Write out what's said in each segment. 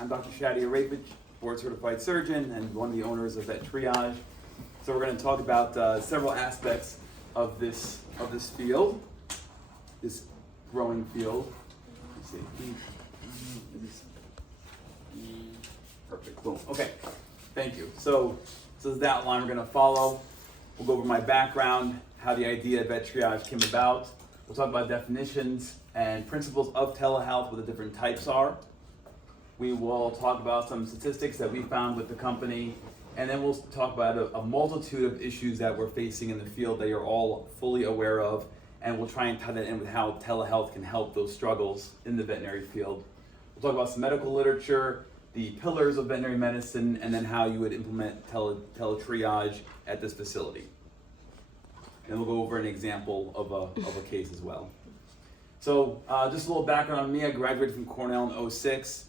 I'm Dr. Shadi Arabich, board certified surgeon and one of the owners of VetTriage. So we're going to talk about several aspects of this field, this growing field. Let's see. Perfect. Boom. Okay. Thank you. So this is the outline we're going to follow. We'll go over my background, how the idea of VetTriage came about. We'll talk about definitions and principles of telehealth, what the different types are. We will talk about some statistics that we found with the company, and then we'll talk about a multitude of issues that we're facing in the field that you're all fully aware of, and we'll try and tie that in with how telehealth can help those struggles in the veterinary field. We'll talk about some medical literature, the pillars of veterinary medicine, and then how you would implement teletriage at this facility. And we'll go over an example of a case as well. So just a little background on me. I graduated from Cornell in 2006,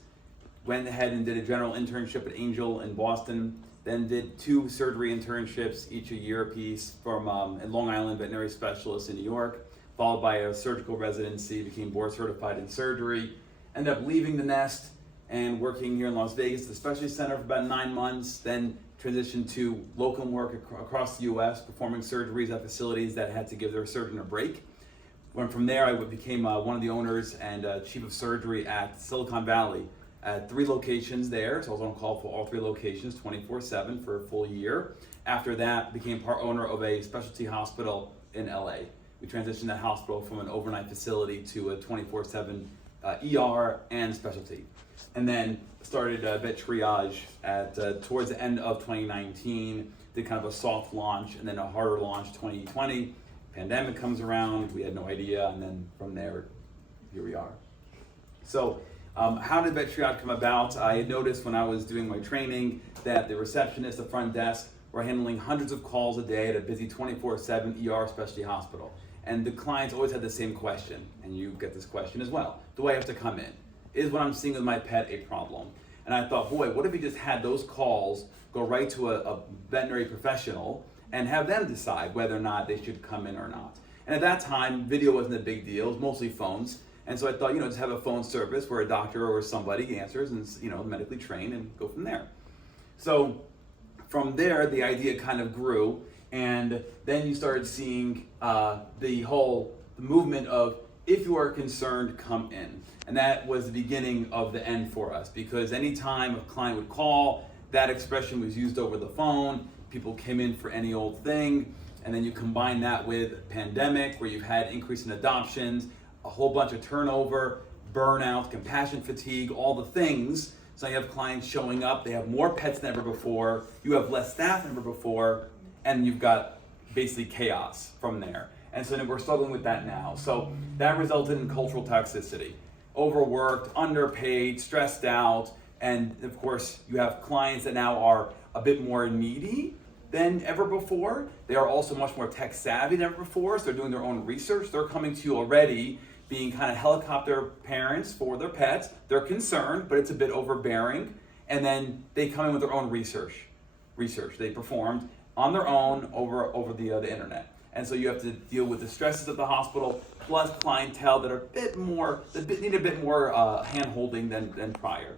went ahead and did a general internship at Angel in Boston, then did 2 surgery internships, each a year apiece, from at Long Island veterinary specialist in New York, followed by a surgical residency, became board certified in surgery, ended up leaving the nest and working here in Las Vegas at the specialty center for about 9 months, then transitioned to locum work across the US, performing surgeries at facilities that had to give their surgeon a break. Went from there, I became one of the owners and chief of surgery at Silicon Valley at 3 locations there. So I was on call for all 3 locations 24/7 for a full year. After that, became part owner of a specialty hospital in LA. We transitioned that hospital from an overnight facility to a 24/7 ER and specialty. And then started VetTriage at towards the end of 2019, did kind of a soft launch and then a harder launch 2020. Pandemic comes around, we had no idea, and then from there, here we are. So how did VetTriage come about? I had noticed when I was doing my training that the receptionist, the front desk, were handling hundreds of calls a day at a busy 24/7 ER specialty hospital. And the clients always had the same question, and you get this question as well. Do I have to come in? Is what I'm seeing with my pet a problem? And I thought, boy, what if we just had those calls go right to a veterinary professional and have them decide whether or not they should come in or not. And at that time, video wasn't a big deal, it was mostly phones. And so I thought, just have a phone service where a doctor or somebody answers and, medically trained and go from there. So from there, the idea kind of grew. And then you started seeing the whole movement of, if you are concerned, come in. And that was the beginning of the end for us, because anytime a client would call, that expression was used over the phone. People came in for any old thing. And then you combine that with pandemic, where you've had increase in adoptions, a whole bunch of turnover, burnout, compassion fatigue, all the things. So you have clients showing up, they have more pets than ever before, you have less staff than ever before, and you've got basically chaos from there. And so we're struggling with that now. So that resulted in cultural toxicity. Overworked, underpaid, stressed out, and of course you have clients that now are a bit more needy than ever before. They are also much more tech savvy than ever before, so they're doing their own research. They're coming to you already being kind of helicopter parents for their pets. They're concerned, but it's a bit overbearing. And then they come in with their own research they performed on their own over the internet. And so you have to deal with the stresses of the hospital, plus clientele that are need a bit more hand-holding than prior.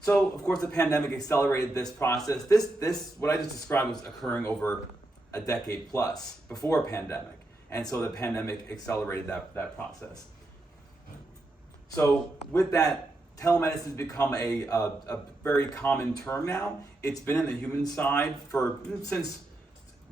So, of course, the pandemic accelerated this process. This what I just described was occurring over a decade plus before pandemic. And so the pandemic accelerated that process. So with that, telemedicine has become a very common term now. It's been in the human side since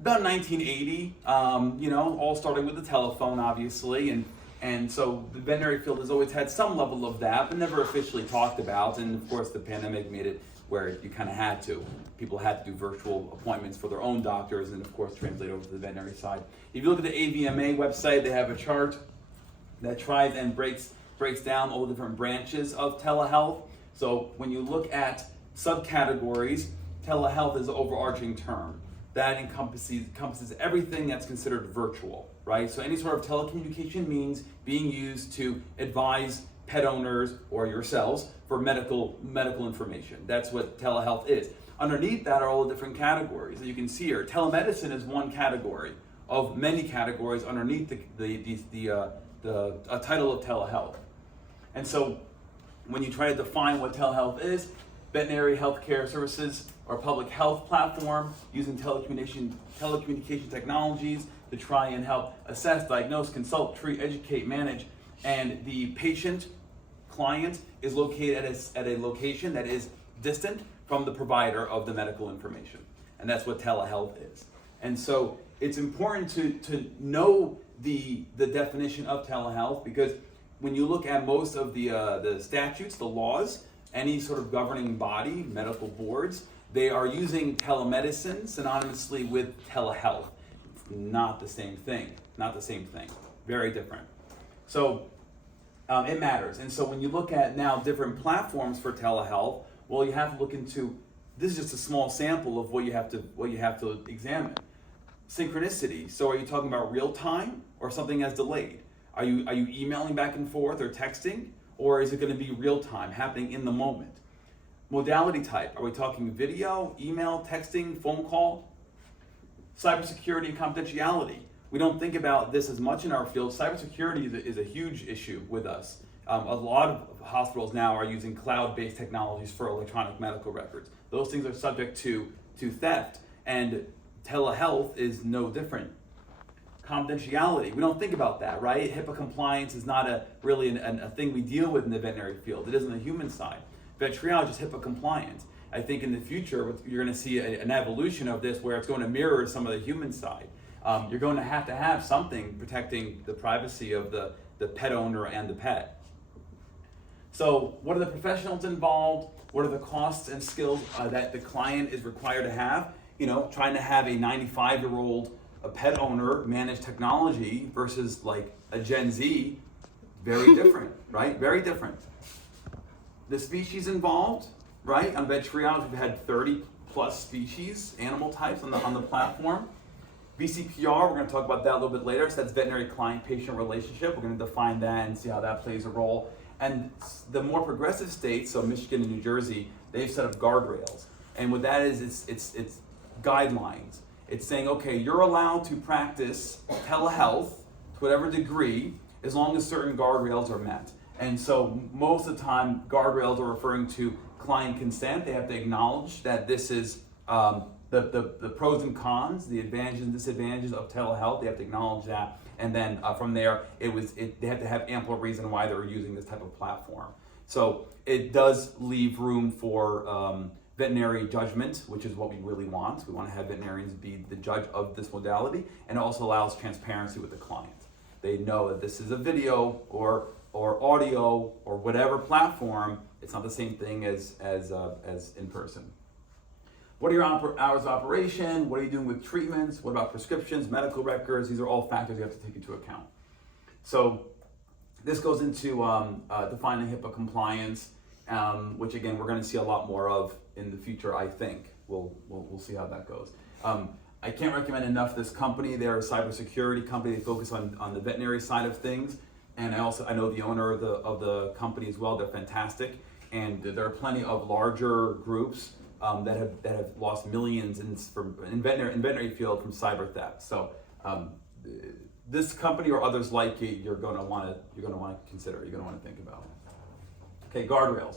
about 1980, all starting with the telephone, obviously, and so the veterinary field has always had some level of that, but never officially talked about, and of course the pandemic made it where you kind of had to. People had to do virtual appointments for their own doctors, and of course translate over to the veterinary side. If you look at the AVMA website, they have a chart that tries and breaks down all the different branches of telehealth. So when you look at subcategories, telehealth is the overarching term. That encompasses everything that's considered virtual, right? So any sort of telecommunication means being used to advise pet owners or yourselves for medical information. That's what telehealth is. Underneath that are all the different categories that you can see here. Telemedicine is one category of many categories underneath the title of telehealth. And so when you try to define what telehealth is, veterinary healthcare services or public health platform using telecommunication technologies to try and help assess, diagnose, consult, treat, educate, manage, and the patient client is located at a location that is distant from the provider of the medical information. And that's what telehealth is. And so it's important to know the definition of telehealth, because when you look at most of the statutes, the laws, any sort of governing body, medical boards, they are using telemedicine synonymously with telehealth. It's not the same thing, very different. So it matters. And so when you look at now different platforms for telehealth, well, you have to look into, this is just a small sample of what you have to examine. Synchronicity. So are you talking about real time or something that's delayed? Are you emailing back and forth or texting, or is it going to be real time, happening in the moment? Modality type. Are we talking video, email, texting, phone call? Cybersecurity and confidentiality. We don't think about this as much in our field. Cybersecurity is a huge issue with us. A lot of hospitals now are using cloud-based technologies for electronic medical records. Those things are subject to theft, and telehealth is no different. Confidentiality, we don't think about that, right? HIPAA compliance is not really a thing we deal with in the veterinary field. It is on the human side. VetTriage is HIPAA compliant. I think in the future, you're going to see an evolution of this where it's going to mirror some of the human side. You're going to have something protecting the privacy of the pet owner and the pet. So what are the professionals involved? What are the costs and skills that the client is required to have? You know, trying to have a 95-year-old pet owner manage technology versus like a Gen Z, very different, right? Very different. The species involved, right? On VetTriage, we've had 30 plus species, animal types on the platform. VCPR, we're going to talk about that a little bit later. So that's veterinary client-patient relationship. We're going to define that and see how that plays a role. And the more progressive states, so Michigan and New Jersey, they've set up guardrails. And what that is, it's guidelines. It's saying, okay, you're allowed to practice telehealth to whatever degree, as long as certain guardrails are met. And so most of the time, guardrails are referring to client consent. They have to acknowledge that this is the pros and cons, the advantages and disadvantages of telehealth. They have to acknowledge that. And then from there, they have to have ample reason why they're using this type of platform. So it does leave room for veterinary judgment, which is what we really want. We want to have veterinarians be the judge of this modality, and it also allows transparency with the client. They know that this is a video or audio or whatever platform. It's not the same thing as in person. What are your hours of operation? What are you doing with treatments? What about prescriptions, medical records? These are all factors you have to take into account. So this goes into defining HIPAA compliance, which again, we're going to see a lot more of in the future, I think. We'll see how that goes. I can't recommend enough this company. They're a cybersecurity company. They focus on the veterinary side of things. And I know the owner of the company as well. They're fantastic. And there are plenty of larger groups that have lost millions in veterinary field from cyber theft. So this company or others like it, you're going to want to consider. You're going to want to think about. Okay, guardrails.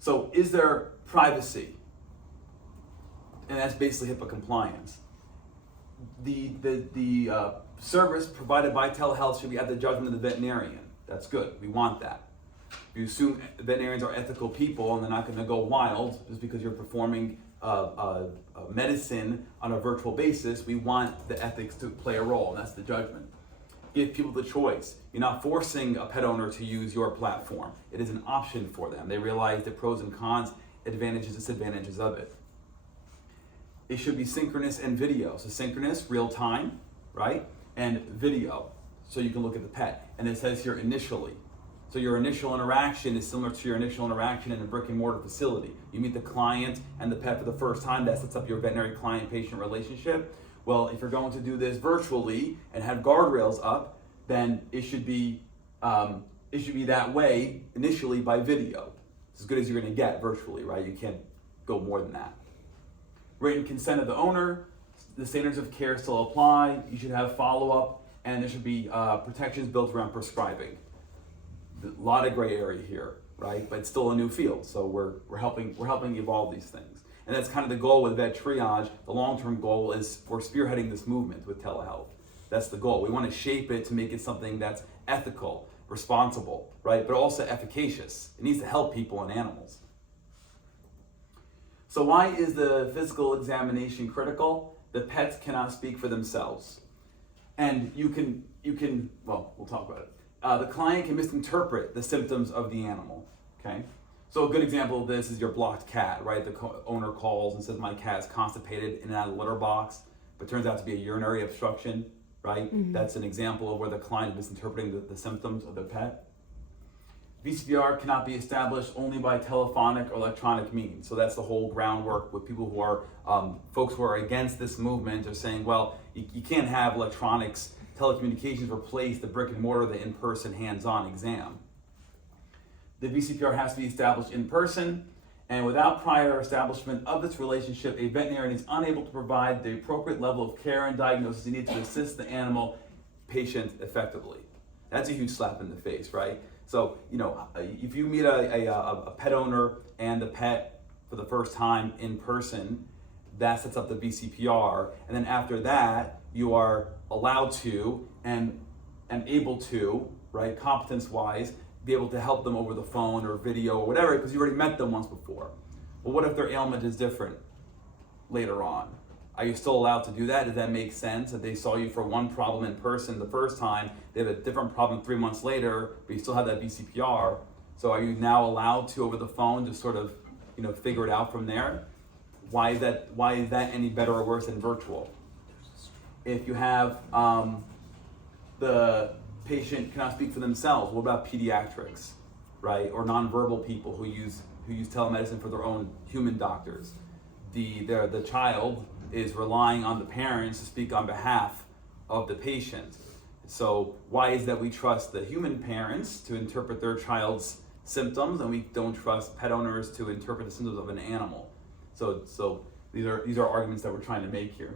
So is there privacy? And that's basically HIPAA compliance. The service provided by telehealth should be at the judgment of the veterinarian. That's good. We want that. If you assume veterinarians are ethical people and they're not going to go wild just because you're performing medicine on a virtual basis, we want the ethics to play a role, and that's the judgment. Give people the choice. You're not forcing a pet owner to use your platform. It is an option for them. They realize the pros and cons, advantages, disadvantages of it. It should be synchronous and video. So synchronous, real time, right? And video, so you can look at the pet. And it says here initially. So your initial interaction is similar to your initial interaction in a brick and mortar facility. You meet the client and the pet for the first time. That sets up your veterinary client-patient relationship. Well, if you're going to do this virtually and have guardrails up, then it should be that way initially by video. It's as good as you're going to get virtually, right? You can't go more than that. Written consent of the owner. The standards of care still apply. You should have follow-up, and there should be protections built around prescribing. A lot of gray area here. right? But it's still a new field, so we're helping evolve these things. And that's kind of the goal with VetTriage. The long-term goal is we're spearheading this movement with telehealth. That's the goal. We want to shape it to make it something that's ethical, responsible, right? But also efficacious. It needs to help people and animals. So why is the physical examination critical? The pets cannot speak for themselves. And you can, well, we'll talk about it. The client can misinterpret the symptoms of the animal, okay? So a good example of this is your blocked cat, right? The owner calls and says, my cat's constipated in and out of the litter box, but turns out to be a urinary obstruction, right? Mm-hmm. That's an example of where the client is misinterpreting the symptoms of the pet. VCPR cannot be established only by telephonic or electronic means. So that's the whole groundwork with people who are, folks who are against this movement are saying, well, you can't have electronics, telecommunications replace the brick and mortar, the in-person hands-on exam. The VCPR has to be established in person, and without prior establishment of this relationship, a veterinarian is unable to provide the appropriate level of care and diagnosis needed to assist the animal patient effectively. That's a huge slap in the face, right? So, if you meet a pet owner and the pet for the first time in person, that sets up the VCPR, and then after that, you are allowed to and able to, right, competence-wise, be able to help them over the phone or video or whatever, because you already met them once before. Well, what if their ailment is different later on? Are you still allowed to do that? Does that make sense? If they saw you for one problem in person the first time, they have a different problem 3 months later, but you still have that VCPR. So are you now allowed to, over the phone, just sort of, figure it out from there? Why is that any better or worse than virtual? If you have the patient cannot speak for themselves, what about pediatrics, right? Or nonverbal people who use telemedicine for their own human doctors. The child is relying on the parents to speak on behalf of the patient. So why is that we trust the human parents to interpret their child's symptoms and we don't trust pet owners to interpret the symptoms of an animal? So these are arguments that we're trying to make here.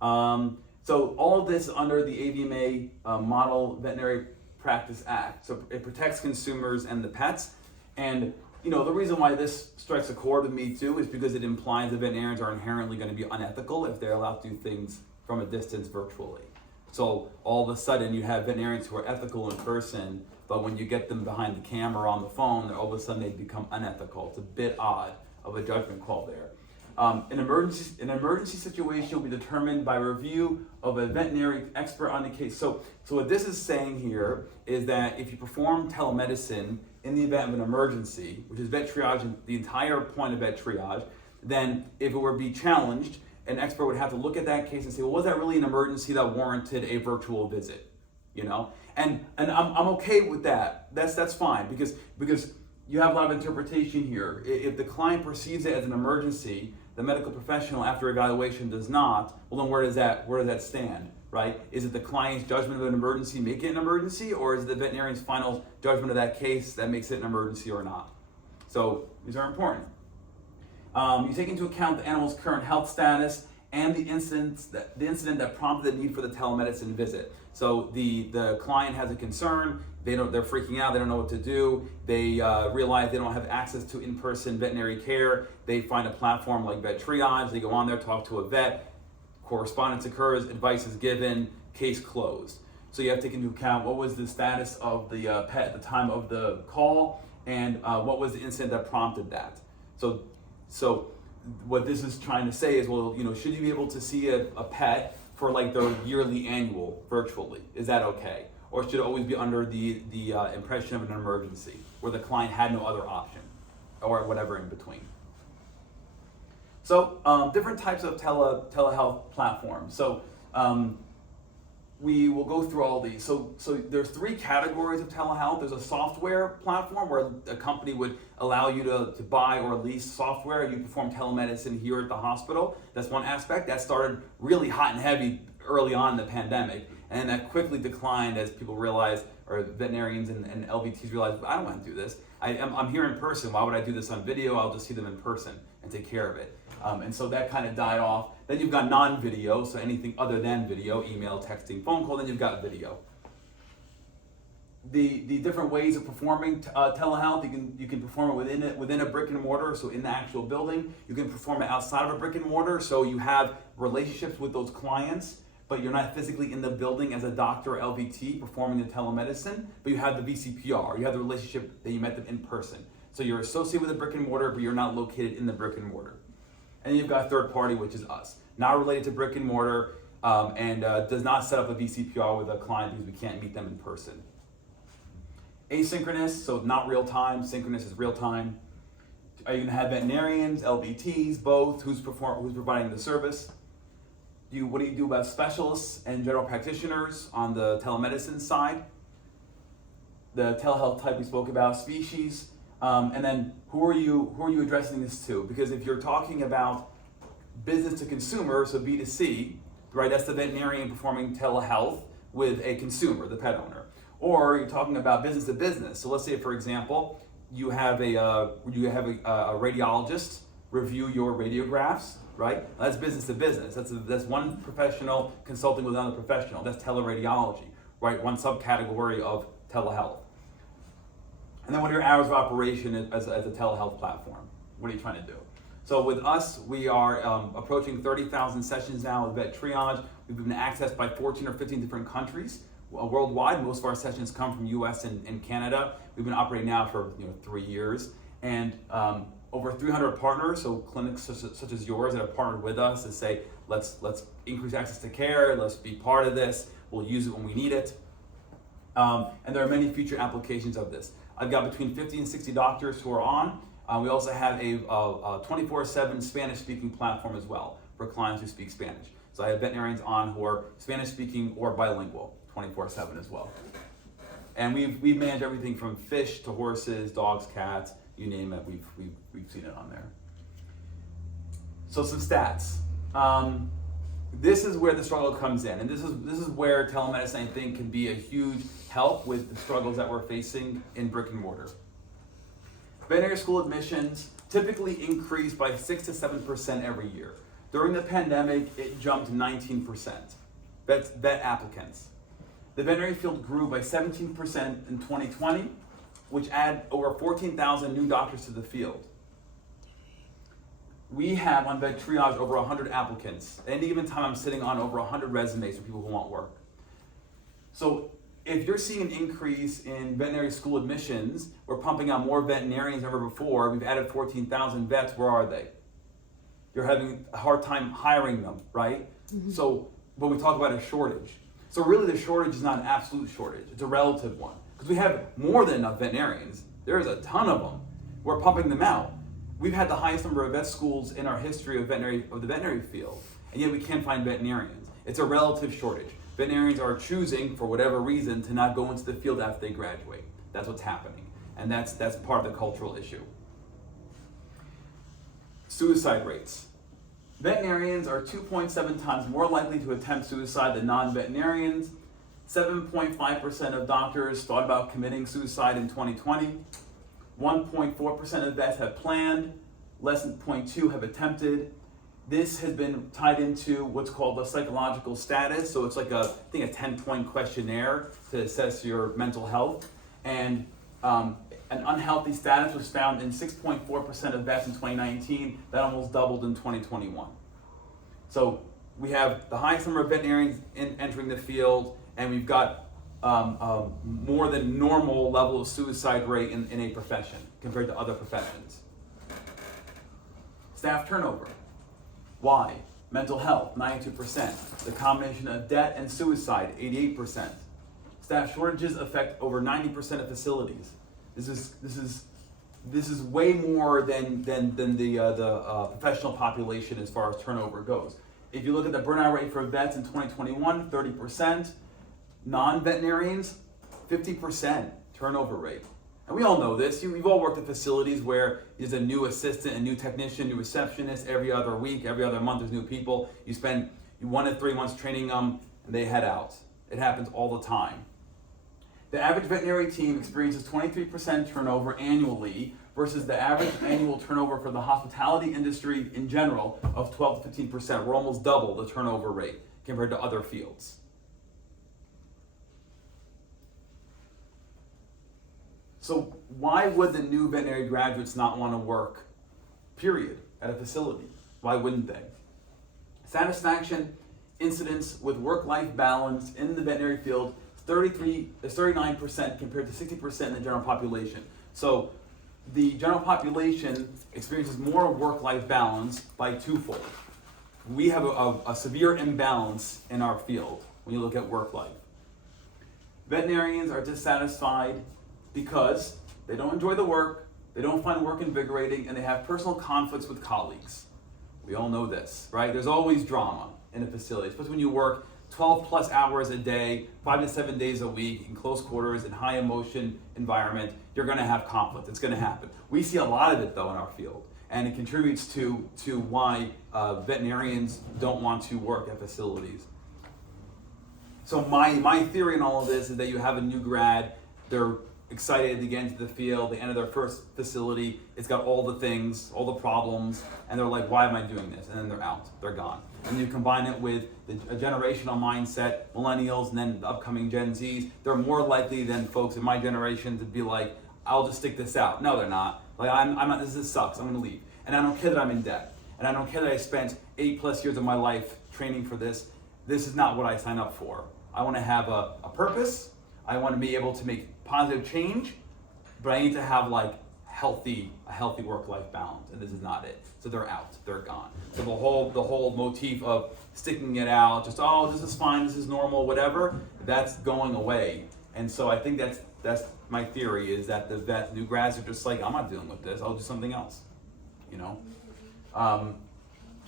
So all of this under the AVMA Model Veterinary Practice Act. So it protects consumers and the pets. And the reason why this strikes a chord with me too is because it implies that veterinarians are inherently going to be unethical if they're allowed to do things from a distance virtually. So all of a sudden you have veterinarians who are ethical in person, but when you get them behind the camera on the phone, all of a sudden they become unethical. It's a bit odd of a judgment call there. An emergency situation will be determined by review of a veterinary expert on the case. So what this is saying here is that if you perform telemedicine in the event of an emergency, which is VetTriage, the entire point of VetTriage, then if it were to be challenged, an expert would have to look at that case and say, well, was that really an emergency that warranted a virtual visit? And I'm okay with that. That's fine because you have a lot of interpretation here. If the client perceives it as an emergency, the medical professional after evaluation does not, well then where does that stand, right? Is it the client's judgment of an emergency make it an emergency, or is it the veterinarian's final judgment of that case that makes it an emergency or not? So these are important. You take into account the animal's current health status and the incident that prompted the need for the telemedicine visit. So the client has a concern, they're freaking out, they don't know what to do, they realize they don't have access to in-person veterinary care, they find a platform like VetTriage, they go on there, talk to a vet, correspondence occurs, advice is given, case closed. So you have to take into account what was the status of the pet at the time of the call, and what was the incident that prompted that. So what this is trying to say is, well, should you be able to see a pet for like their yearly annual virtually? Is that okay? Or should it always be under the impression of an emergency where the client had no other option or whatever in between? So different types of telehealth platforms. So we will go through all these. So there's 3 categories of telehealth. There's a software platform where a company would allow you to buy or lease software. You perform telemedicine here at the hospital. That's one aspect. That started really hot and heavy early on in the pandemic. And that quickly declined as people realized, or veterinarians and LVTs realized, I don't want to do this. I'm here in person. Why would I do this on video? I'll just see them in person and take care of it. And so that kind of died off. Then you've got non-video, so anything other than video, email, texting, phone call, then you've got video. the different ways of performing telehealth. You can perform it within a brick and mortar, so in the actual building. You can perform it outside of a brick and mortar, so you have relationships with those clients, but you're not physically in the building as a doctor or LVT performing the telemedicine, but you have the VCPR, you have the relationship that you met them in person. So you're associated with a brick and mortar, but you're not located in the brick and mortar. And then you've got third party, which is us. Not related to brick and mortar, and does not set up a VCPR with a client because we can't meet them in person. Asynchronous, so not real time. Synchronous is real time. Are you going to have veterinarians, LVTs, both? Who's providing the service? What do you do about specialists and general practitioners on the telemedicine side? The telehealth type we spoke about, species, and then who are you addressing this to? Because if you're talking about business to consumer, so B2C, right? That's the veterinarian performing telehealth with a consumer, the pet owner. Or you're talking about business to business. So let's say, for example, you have a radiologist review your radiographs, right? That's business to business. That's one professional consulting with another professional. That's teleradiology, right? One subcategory of telehealth. And then what are your hours of operation as a telehealth platform? What are you trying to do? So with us, we are approaching 30,000 sessions now with VetTriage. We've been accessed by 14 or 15 different countries worldwide. Most of our sessions come from US and Canada. We've been operating now for 3 years. And over 300 partners, so clinics such as yours that have partnered with us to say, let's increase access to care, let's be part of this, we'll use it when we need it. And there are many future applications of this. I've got between 50 and 60 doctors who are on. We also have a 24/7 Spanish-speaking platform as well for clients who speak Spanish. So I have veterinarians on who are Spanish-speaking or bilingual, 24/7 as well. And we've managed everything from fish to horses, dogs, cats, you name it. We've seen it on there. So some stats. This is where the struggle comes in, and this is where telemedicine, I think, can be a huge help with the struggles that we're facing in brick and mortar. Veterinary school admissions typically increase by 6 to 7% every year. During the pandemic, it jumped 19%. Vet applicants. The veterinary field grew by 17% in 2020, which added over 14,000 new doctors to the field. We have on VetTriage over 100 applicants. At any given time, I'm sitting on over 100 resumes for people who want work. So if you're seeing an increase in veterinary school admissions, we're pumping out more veterinarians than ever before. We've added 14,000 vets. Where are they? You're having a hard time hiring them, right? Mm-hmm. So, but we talk about a shortage. So really the shortage is not an absolute shortage. It's a relative one. Because we have more than enough veterinarians. There's a ton of them. We're pumping them out. We've had the highest number of vet schools in our history of the veterinary field, and yet we can't find veterinarians. It's a relative shortage. Veterinarians are choosing, for whatever reason, to not go into the field after they graduate. That's what's happening, and that's part of the cultural issue. Suicide rates. Veterinarians are 2.7 times more likely to attempt suicide than non-veterinarians. 7.5% of doctors thought about committing suicide in 2020. 1.4% of vets have planned, less than 0.2% have attempted. This has been tied into what's called a psychological status. So it's like I think a 10-point questionnaire to assess your mental health. And an unhealthy status was found in 6.4% of vets in 2019. That almost doubled in 2021. So we have the highest number of veterinarians entering the field, and we've got more than normal level of suicide rate in a profession compared to other professions. Staff turnover. Why? Mental health, 92%. The combination of debt and suicide, 88%. Staff shortages affect over 90% of facilities. This is way more than the professional population as far as turnover goes. If you look at the burnout rate for vets in 2021, 30%. Non-veterinarians, 50% turnover rate. And we all know this. You've all worked at facilities where there's a new assistant, a new technician, new receptionist every other week, every other month there's new people. You spend 1 to 3 months training them and they head out. It happens all the time. The average veterinary team experiences 23% turnover annually versus the average annual turnover for the hospitality industry in general of 12 to 15%. We're almost double the turnover rate compared to other fields. So why would the new veterinary graduates not want to work, period, at a facility? Why wouldn't they? Satisfaction incidence with work-life balance in the veterinary field is 39% compared to 60% in the general population. So the general population experiences more work-life balance by twofold. We have a severe imbalance in our field when you look at work-life. Veterinarians are dissatisfied because they don't enjoy the work, they don't find work invigorating, and they have personal conflicts with colleagues. We all know this, right? There's always drama in a facility, especially when you work 12 plus hours a day, 5 to 7 days a week, in close quarters, in high emotion environment. You're gonna have conflict, it's gonna happen. We see a lot of it though in our field, and it contributes to why veterinarians don't want to work at facilities. So my theory in all of this is that you have a new grad, they're excited to get into the field, they enter their first facility, it's got all the things, all the problems, and they're like, why am I doing this? And then they're out, they're gone. And you combine it with a generational mindset, millennials, and then the upcoming Gen Zs, they're more likely than folks in my generation to be like, I'll just stick this out. No, they're not. Like, I'm not, this sucks, I'm gonna leave. And I don't care that I'm in debt. And I don't care that I spent 8+ years of my life training for this. This is not what I signed up for. I wanna have a purpose, I wanna be able to make positive change, but I need to have like a healthy work-life balance, and this is not it. So they're out, they're gone. So the whole motif of sticking it out, just this is fine, this is normal, whatever, that's going away. And so I think that's my theory, is that the new grads are just like, I'm not dealing with this, I'll do something else, you know?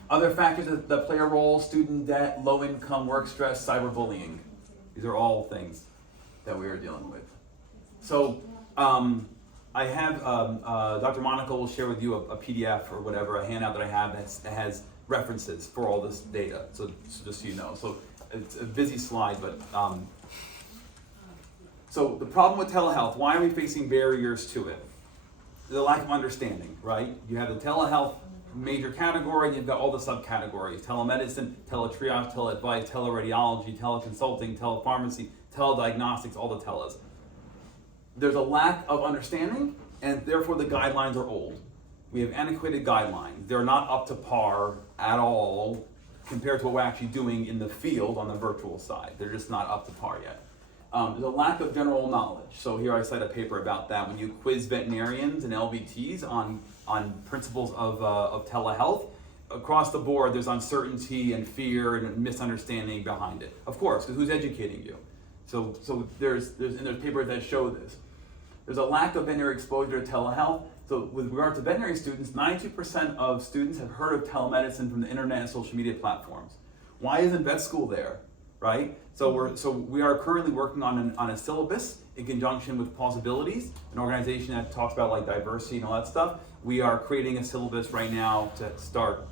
Other factors that play a role: student debt, low income, work stress, cyberbullying. These are all things that we are dealing with. So I have, Dr. Monica will share with you a PDF or whatever, a handout that I have that has references for all this data, so just so you know. So it's a busy slide, but so the problem with telehealth, why are we facing barriers to it? The lack of understanding, right? You have the telehealth major category, and you've got all the subcategories: telemedicine, teletriage, teleadvice, teleradiology, teleconsulting, telepharmacy, telediagnostics, all the teles. There's a lack of understanding, and therefore the guidelines are old. We have antiquated guidelines. They're not up to par at all compared to what we're actually doing in the field on the virtual side. They're just not up to par yet. There's a lack of general knowledge. So here I cite a paper about that. When you quiz veterinarians and LVTs on principles of telehealth, across the board there's uncertainty and fear and misunderstanding behind it. Of course, because who's educating you? So there's papers that show this. There's a lack of veterinary exposure to telehealth. So with regard to veterinary students, 92% of students have heard of telemedicine from the internet and social media platforms. Why isn't vet school there, right? So we are currently working on a syllabus in conjunction with PAWS Abilities, an organization that talks about like diversity and all that stuff. We are creating a syllabus right now to start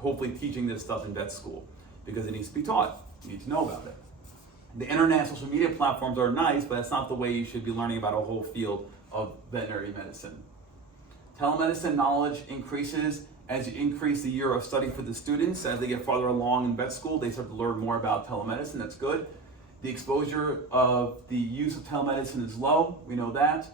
hopefully teaching this stuff in vet school, because it needs to be taught. You need to know about it. The internet and social media platforms are nice, but that's not the way you should be learning about a whole field of veterinary medicine. Telemedicine knowledge increases as you increase the year of study for the students. As they get farther along in vet school, they start to learn more about telemedicine. That's good. The exposure of the use of telemedicine is low. We know that.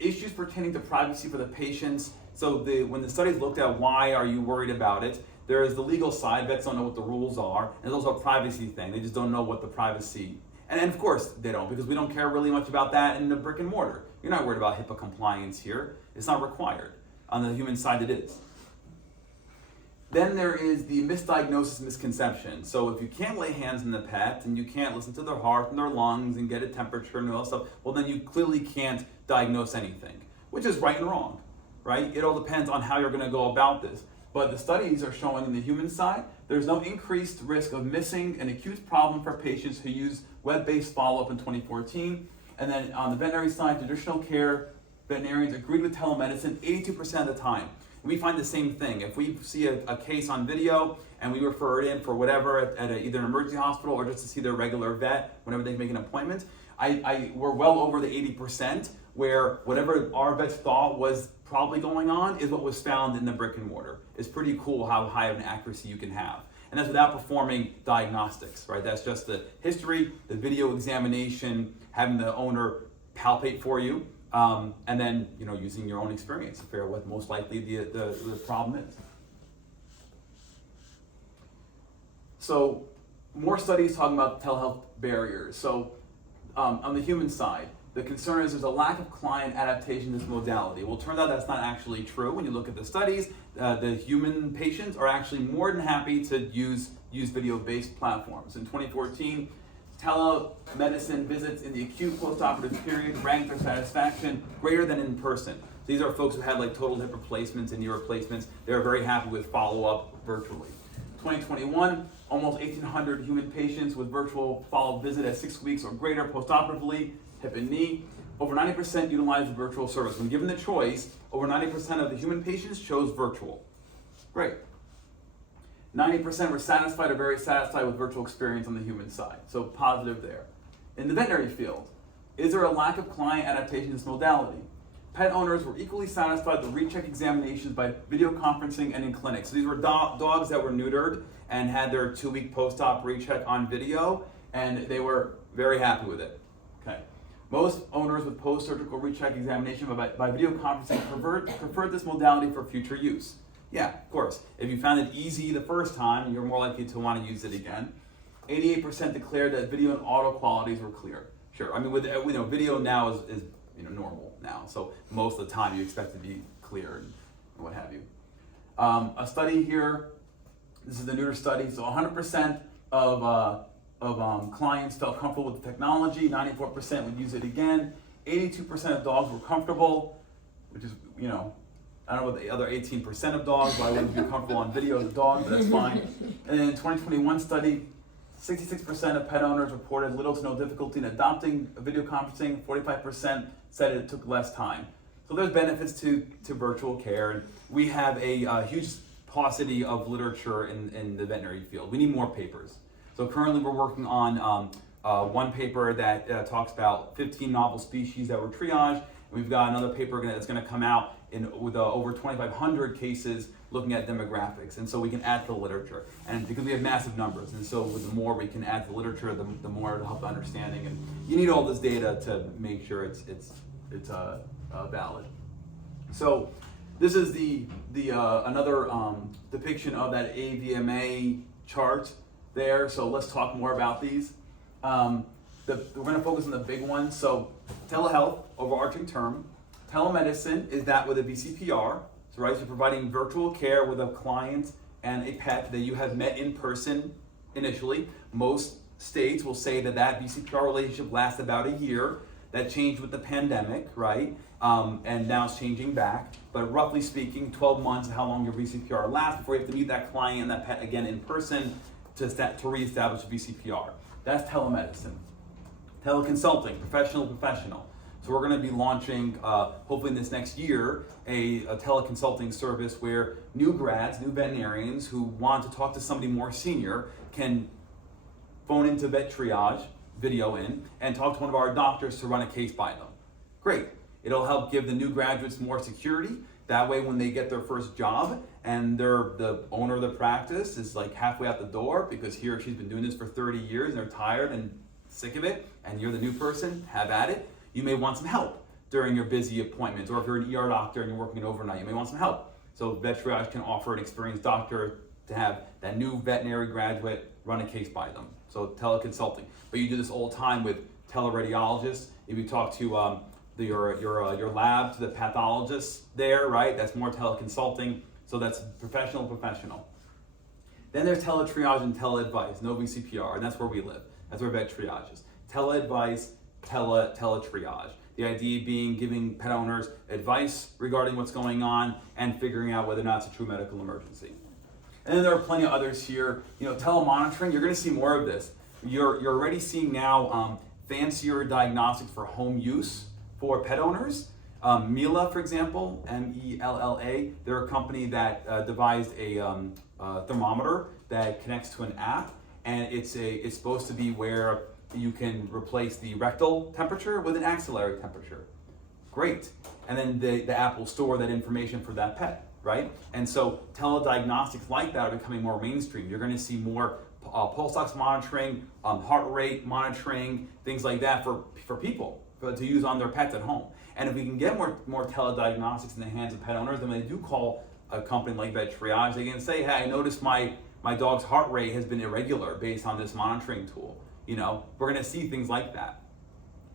Issues pertaining to privacy for the patients. So when the studies looked at why are you worried about it, there is the legal side. Vets don't know what the rules are, and there's also a privacy thing. They just don't know what the privacy, and of course they don't, because we don't care really much about that in the brick and mortar. You're not worried about HIPAA compliance here. It's not required. On the human side it is. Then there is the misdiagnosis, misconception. So if you can't lay hands on the pet, and you can't listen to their heart and their lungs and get a temperature and all that stuff, well then you clearly can't diagnose anything, which is right and wrong, right? It all depends on how you're gonna go about this. But the studies are showing in the human side, there's no increased risk of missing an acute problem for patients who use web-based follow-up in 2014. And then on the veterinary side, traditional care veterinarians agreed with telemedicine 82% of the time. We find the same thing. If we see a case on video and we refer it in for whatever at either an emergency hospital or just to see their regular vet whenever they make an appointment, we're well over the 80%, where whatever our vets thought was probably going on is what was found in the brick and mortar. It's pretty cool how high of an accuracy you can have. And that's without performing diagnostics, right? That's just the history, the video examination, having the owner palpate for you, And then, using your own experience to figure out what most likely the problem is. So, more studies talking about telehealth barriers. So, on the human side, the concern is there's a lack of client adaptation to this modality. Well, it turns out that's not actually true. When you look at the studies, the human patients are actually more than happy to use video-based platforms. In 2014, telemedicine visits in the acute postoperative period ranked their satisfaction greater than in person. These are folks who had like total hip replacements and knee replacements. They were very happy with follow-up virtually. 2021, almost 1,800 human patients with virtual follow-up visit at 6 weeks or greater postoperatively, hip and knee. Over 90% utilized the virtual service. When given the choice, over 90% of the human patients chose virtual. Great. 90% were satisfied or very satisfied with virtual experience on the human side. So positive there. In the veterinary field, is there a lack of client adaptation to this modality? Pet owners were equally satisfied with recheck examinations by video conferencing and in clinics. So these were dogs that were neutered and had their 2-week post-op recheck on video, and they were very happy with it. Okay. Most owners with post-surgical recheck examination by video conferencing preferred this modality for future use. Yeah, of course. If you found it easy the first time, you're more likely to want to use it again. 88% declared that video and audio qualities were clear. Sure. I mean, with video now is normal now. So most of the time you expect it to be clear and what have you. A study here. This is the neuter study. So 100% of clients felt comfortable with the technology. 94% would use it again. 82% of dogs were comfortable, which is I don't know about the other 18% of dogs, why wouldn't be comfortable on video as a dog, but that's fine. And in 2021 study, 66% of pet owners reported little to no difficulty in adopting video conferencing. 45% said it took less time. So there's benefits to virtual care. And we have a huge paucity of literature in the veterinary field. We need more papers. So currently we're working on one paper that talks about 15 novel species that were triaged. We've got another paper that's going to come out with over 2,500 cases looking at demographics, and so we can add to the literature. And because we have massive numbers, and so the more we can add to the literature, the more it'll help the understanding. And you need all this data to make sure it's valid. So this is the another depiction of that AVMA chart there. So let's talk more about these. We're going to focus on the big ones. So telehealth, overarching term. Telemedicine is that with a VCPR. So right, you're providing virtual care with a client and a pet that you have met in person initially. Most states will say that VCPR relationship lasts about a year. That changed with the pandemic, right? And now it's changing back. But roughly speaking, 12 months is how long your VCPR lasts before you have to meet that client and that pet again in person to reestablish VCPR. That's telemedicine. Teleconsulting, professional to professional. So we're going to be launching, hopefully in this next year, a teleconsulting service where new grads, new veterinarians who want to talk to somebody more senior can phone into VetTriage, video in, and talk to one of our doctors to run a case by them. Great. It'll help give the new graduates more security. That way when they get their first job and the owner of the practice is like halfway out the door because he or she's been doing this for 30 years and they're tired and sick of it, and you're the new person, have at it. You may want some help during your busy appointments, or if you're an ER doctor and you're working overnight, you may want some help. So VetTriage can offer an experienced doctor to have that new veterinary graduate run a case by them. So teleconsulting. But you do this all the time with teleradiologists. If you talk to your lab, to the pathologist there, right? That's more teleconsulting. So that's professional. Then there's teletriage and teleadvice, no VCPR, and that's where we live. That's where VetTriage is. Teleadvice, teletriage. The idea being giving pet owners advice regarding what's going on and figuring out whether or not it's a true medical emergency. And then there are plenty of others here. Telemonitoring, you're going to see more of this. You're already seeing now fancier diagnostics for home use for pet owners. Mila, for example, MELLA, they're a company that devised a thermometer that connects to an app, and it's supposed to be where you can replace the rectal temperature with an axillary temperature. Great. And then the app will store that information for that pet, right? And so telediagnostics like that are becoming more mainstream. You're going to see more pulse ox monitoring, heart rate monitoring, things like that for people to use on their pets at home. And if we can get more telediagnostics in the hands of pet owners, then when they do call a company like VetTriage, they can say, hey, I noticed my dog's heart rate has been irregular based on this monitoring tool. We're gonna see things like that.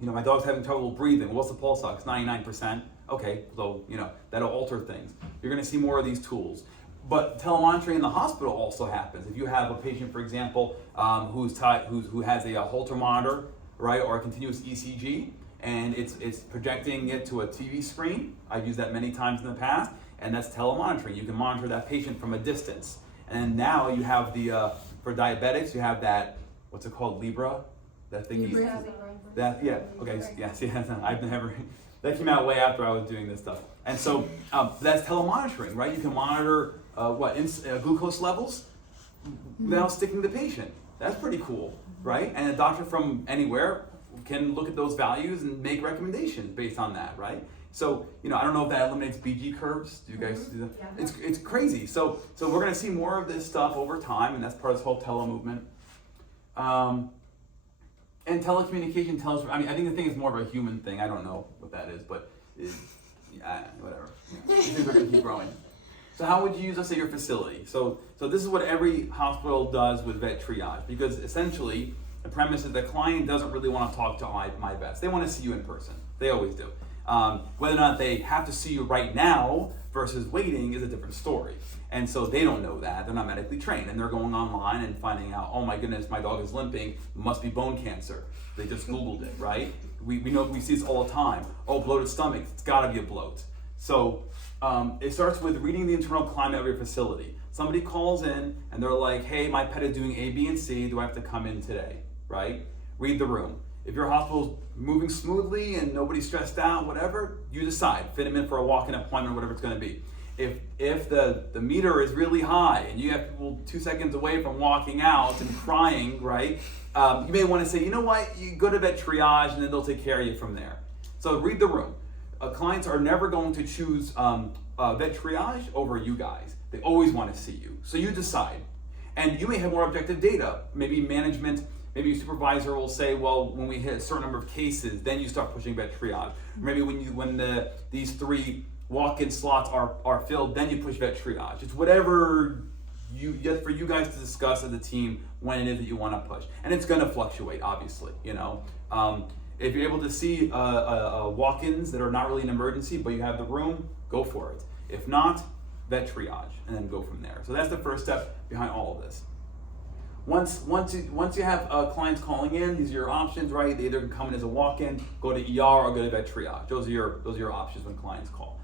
My dog's having trouble breathing. What's the pulse ox? 99%. Okay, so that'll alter things. You're gonna see more of these tools. But telemonitoring in the hospital also happens. If you have a patient, for example, who has a Holter monitor, right, or a continuous ECG, and it's projecting it to a TV screen. I've used that many times in the past, and that's telemonitoring. You can monitor that patient from a distance. And now you have for diabetics, you have that, what's it called, Libra? That thing. I've never. That came out way after I was doing this stuff. And so that's telemonitoring, right? You can monitor glucose levels without sticking the patient. That's pretty cool, right? And a doctor from anywhere can look at those values and make recommendations based on that, right? So, I don't know if that eliminates BG curves. Do you guys do that? Yeah. It's crazy. So we're gonna see more of this stuff over time, and that's part of this whole tele movement. And telecommunication tells, I think the thing is more of a human thing. I don't know what that is, but whatever. These things are gonna keep growing. So how would you use this at your facility? So this is what every hospital does with VetTriage, because essentially the premise is the client doesn't really want to talk to my vets. They want to see you in person. They always do. Whether or not they have to see you right now versus waiting is a different story. And so they don't know that. They're not medically trained, and they're going online and finding out, oh my goodness, my dog is limping, must be bone cancer. They just Googled it, right? We see this all the time. Oh, bloated stomach, it's gotta be a bloat. So it starts with reading the internal climate of your facility. Somebody calls in and they're like, hey, my pet is doing A, B, and C, do I have to come in today, right? Read the room. If your hospital's moving smoothly and nobody's stressed out, whatever, you decide. Fit them in for a walk-in appointment, whatever it's gonna be. If the meter is really high and you have people 2 seconds away from walking out and crying, right? You may wanna say, you know what, you go to VetTriage and then they'll take care of you from there. So read the room. Clients are never going to choose VetTriage over you guys. They always wanna see you. So you decide. And you may have more objective data. Maybe management, maybe your supervisor will say, well, when we hit a certain number of cases, then you start pushing VetTriage. Maybe when these 3 walk-in slots are filled, then you push VetTriage. It's whatever for you guys to discuss as a team when it is that you want to push. And it's going to fluctuate, obviously. If you're able to see walk-ins that are not really an emergency, but you have the room, go for it. If not, VetTriage, and then go from there. So that's the first step behind all of this. Once you have clients calling in, these are your options, right? They either can come in as a walk-in, go to ER, or go to VetTriage. Those are your options when clients call.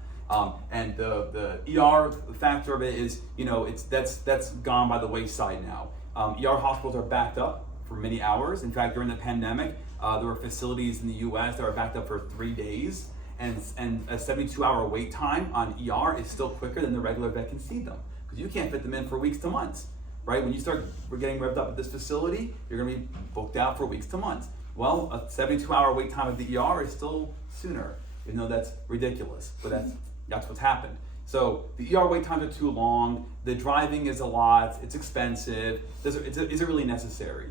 And the ER factor of it is, that's gone by the wayside now. ER hospitals are backed up for many hours. In fact, during the pandemic, there were facilities in the U.S. that were backed up for 3 days, and a 72-hour wait time on ER is still quicker than the regular vet can see them, because you can't fit them in for weeks to months. Right? When we're getting revved up at this facility, you're gonna be booked out for weeks to months. Well, a 72-hour wait time at the ER is still sooner, even though that's ridiculous, but that's what's happened. So the ER wait times are too long, the driving is a lot, it's expensive, is it really necessary?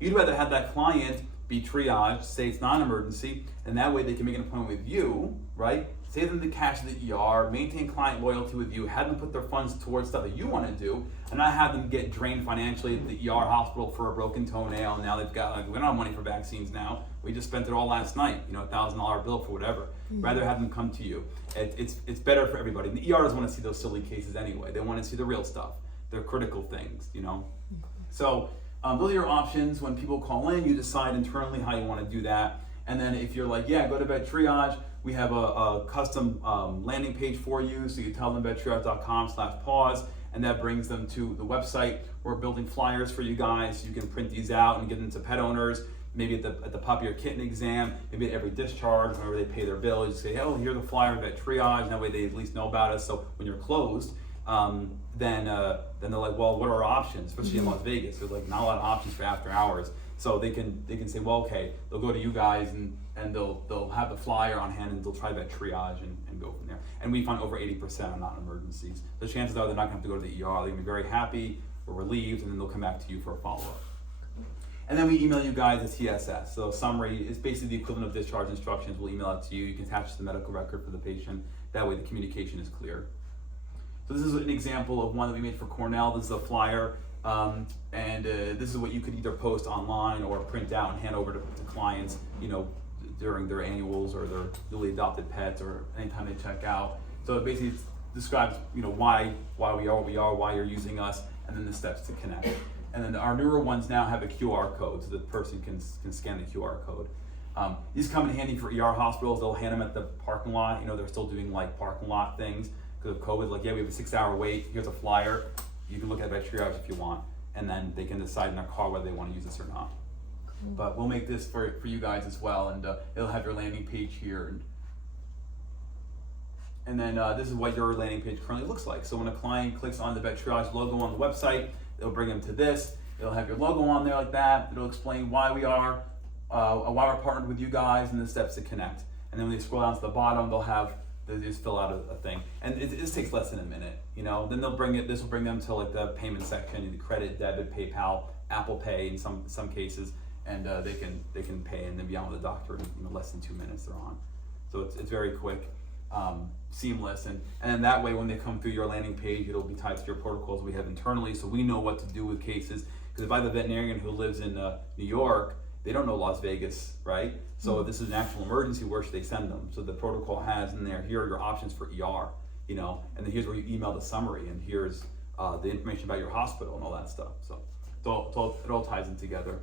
You'd rather have that client be triaged, say it's non-emergency, and that way they can make an appointment with you, right? Save them the cash at the ER, maintain client loyalty with you, have them put their funds towards stuff that you want to do, and not have them get drained financially at the ER hospital for a broken toenail, and now they've got, we don't have money for vaccines now, we just spent it all last night, a $1,000 bill for whatever. Mm-hmm. Rather have them come to you. It's better for everybody. And the ER doesn't want to see those silly cases anyway. They want to see the real stuff. They're critical things, Mm-hmm. So those are your options. When people call in, you decide internally how you want to do that. And then if you're like, yeah, go to VetTriage, we have a custom landing page for you. So you tell them vettriage.com/PAWS, and that brings them to the website. We're building flyers for you guys. You can print these out and give them to pet owners. Maybe at the puppy or kitten exam, maybe at every discharge, whenever they pay their bill, you say, oh, here's the flyer of VetTriage, and that way they at least know about us. So when you're closed, then they're like, well, what are our options? Especially in Las Vegas, there's like not a lot of options for after hours. So they can say, well, okay, they'll go to you guys and they'll have the flyer on hand and they'll try VetTriage and go from there. And we find over 80% are not emergencies. The chances are they're not gonna have to go to the ER. They're gonna be very happy or relieved, and then they'll come back to you for a follow-up. And then we email you guys a TSS. So summary is basically the equivalent of discharge instructions. We'll email it to you. You can attach to the medical record for the patient. That way the communication is clear. So this is an example of one that we made for Cornell. This is a flyer, this is what you could either post online or print out and hand over to clients, you know, during their annuals or their newly adopted pets or anytime they check out. So it basically describes, you know, why we are what we are, why you're using us, and then the steps to connect. And then our newer ones now have a QR code, so the person can scan the QR code. These come in handy for ER hospitals. They'll hand them at the parking lot. You know, they're still doing like parking lot things because of COVID. Like, yeah, we have a 6-hour wait. Here's a flyer. You can look at VetTriage if you want, and then they can decide in their car whether they want to use this or not. But we'll make this for you guys as well, and it'll have your landing page here. And then this is what your landing page currently looks like. So when a client clicks on the VetTriage logo on the website, it'll bring them to this. It'll have your logo on there like that. It'll explain why we are, why we're partnered with you guys, and the steps to connect. And then when they scroll down to the bottom, they'll just fill out a thing. And this takes less than a minute, you know. Then this will bring them to like the payment section, the credit, debit, PayPal, Apple Pay in some cases, and they can pay and then be on with the doctor in, you know, less than 2 minutes they're on. So it's very quick, seamless, and then that way when they come through your landing page, it'll be tied to your protocols we have internally, so we know what to do with cases. Because if I have a veterinarian who lives in New York, they don't know Las Vegas, right? So if this is an actual emergency, where should they send them? So the protocol has in there, here are your options for ER, you know, and then here's where you email the summary, and here's the information about your hospital and all that stuff. So it all ties in together.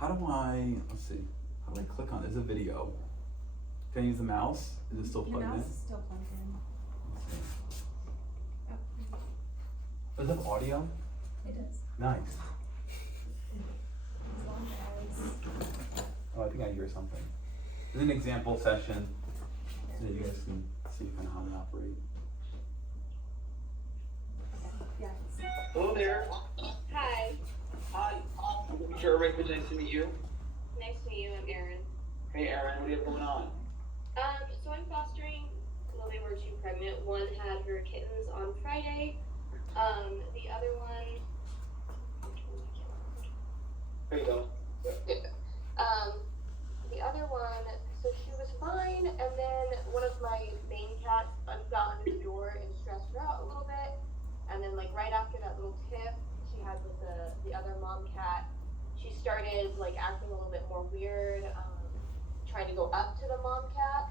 Let's see, how do I click on it? There's a video. Can I use the mouse? Is it still plugged in? Your mouse is still plugged in. Does it have audio? It is. Nice. As long as. Oh, I think I hear something. This is an example session, so you guys can see kind of how they operate. Yeah. Hello there. Hi, Hi. Sure, Rick, nice to meet you. nice to meet you. I'm Erin. Hey, Aaron, what do you have going on? So I'm fostering. Well, they were 2 pregnant. One had her kittens on Friday. The other one. There you go. The other one. So she was fine, and then one of my main cats got under the door and stressed her out a little bit. And then, like right after that little tiff she had with the other mom cat, she started like acting a little bit more weird, trying to go up to the mom cat,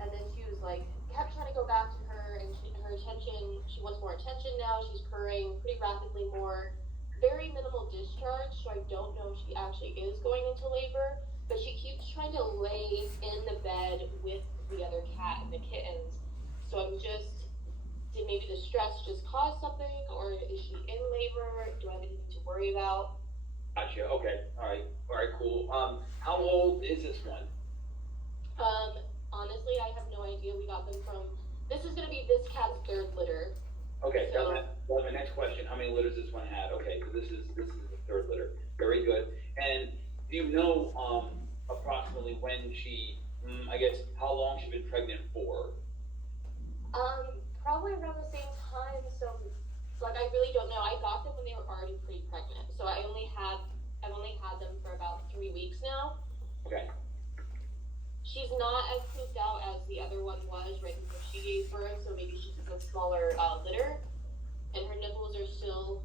and then she was like kept trying to go back to her, and her attention, she wants more attention now. She's purring pretty rapidly more, very minimal discharge, so I don't know if she actually is going into labor, but she keeps trying to lay in the bed with the other cat and the kittens. So I'm just, did maybe the stress just cause something, or is she in labor? Do I have anything to worry about? Gotcha, okay, alright, cool. How old is this one? Honestly, I have no idea. We got them from, this is gonna be this cat's 3rd litter. Okay, So- that was my next question. How many litters this one had? Okay, so this is the 3rd litter. Very good. And do you know, approximately when she, I guess, how long she's been pregnant for? Probably around the same time, so, like, I really don't know. I got them when they were already pretty pregnant, so I've only had them for about 3 weeks now. Okay, She's not as pooped out as the other one was right before she gave birth, so maybe she's just a smaller litter, and her nipples are still,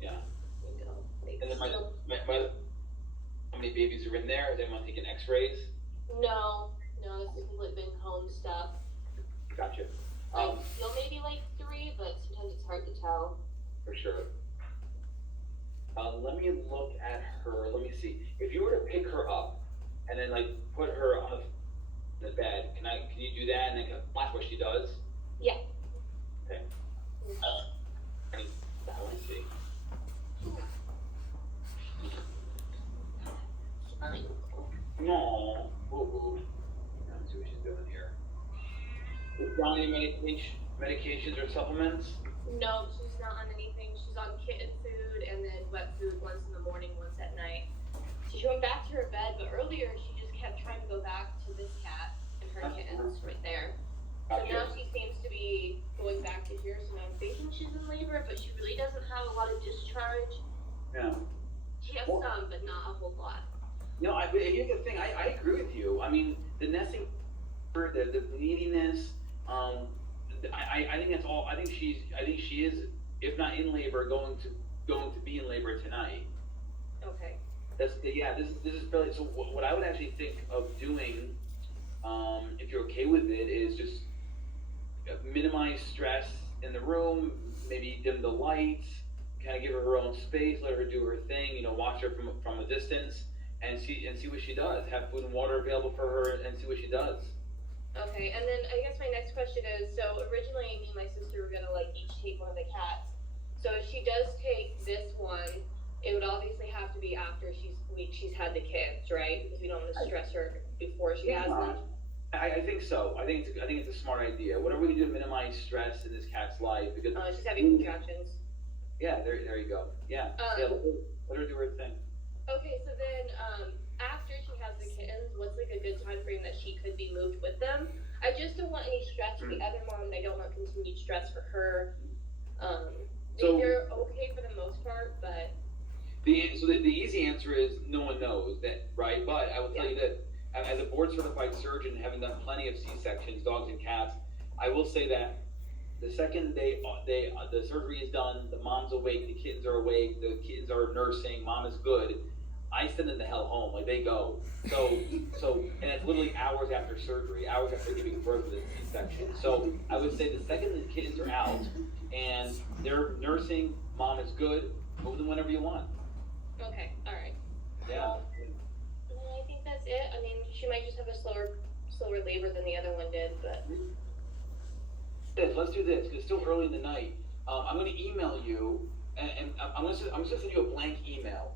yeah. you know, like, And then still, how many babies are in there? Is anyone taking x-rays? no, this has completely been home stuff. Gotcha. I feel maybe like 3, but sometimes it's hard to tell. For sure. Let me look at her. Let me see. If you were to pick her up and then like put her on the bed, can you do that and then watch what she does? Yeah. Okay. Let me see. No. Ooh. Let's see what she's doing here. Is she on any medications or supplements? No, she's not on anything. She's on kitten food and then wet food once in the morning, once at night. She went back to her bed, but earlier she just kept trying to go back to this cat and her kittens right there. So now she seems to be going back to here, so I'm thinking she's in labor, but she really doesn't have a lot of discharge. Yeah. some, but not a whole lot. No, here's the thing. I agree with you. I mean, the nesting, the neediness. I think that's all. I think she is, if not in labor, going to be in labor tonight. Okay. This is fairly. So what I would actually think of doing, if you're okay with it, is just minimize stress in the room. Maybe dim the lights. Kind of give her own space. Let her do her thing. You know, watch her from a distance. And see what she does. Have food and water available for her, and see what she does. Okay, and then I guess my next question is, so originally me and my sister were gonna like each take one of the cats. So if she does take this one, it would obviously have to be after she's had the kids, right? Because we don't want to stress her before she has them. I think so. I think it's a smart idea. Whatever we can do to minimize stress in this cat's life, because She's having contractions. yeah, there you go. Yeah, let her do her thing. Okay, so then after she has the kittens, what's like a good time frame that she could be moved with them? I just don't want any stress for the other mom, and I don't want continued stress for her. So- They're okay for the most part, but The easy answer is no one knows that, right? But I will tell you that as a board certified surgeon, having done plenty of C-sections, dogs and cats, I will say that the second the surgery is done, the mom's awake, the kittens are awake, the kittens are nursing, mom is good. I send them the hell home, like they go. So, and it's literally hours after surgery, hours after giving birth to the C-section. So I would say the second the kittens are out and they're nursing, mom is good, move them whenever you want. okay, all right. Yeah. I think that's it. I mean, she might just have a slower labor than the other one did, but Let's do this, because it's still early in the night. I'm going to email you, and I'm going to send you a blank email.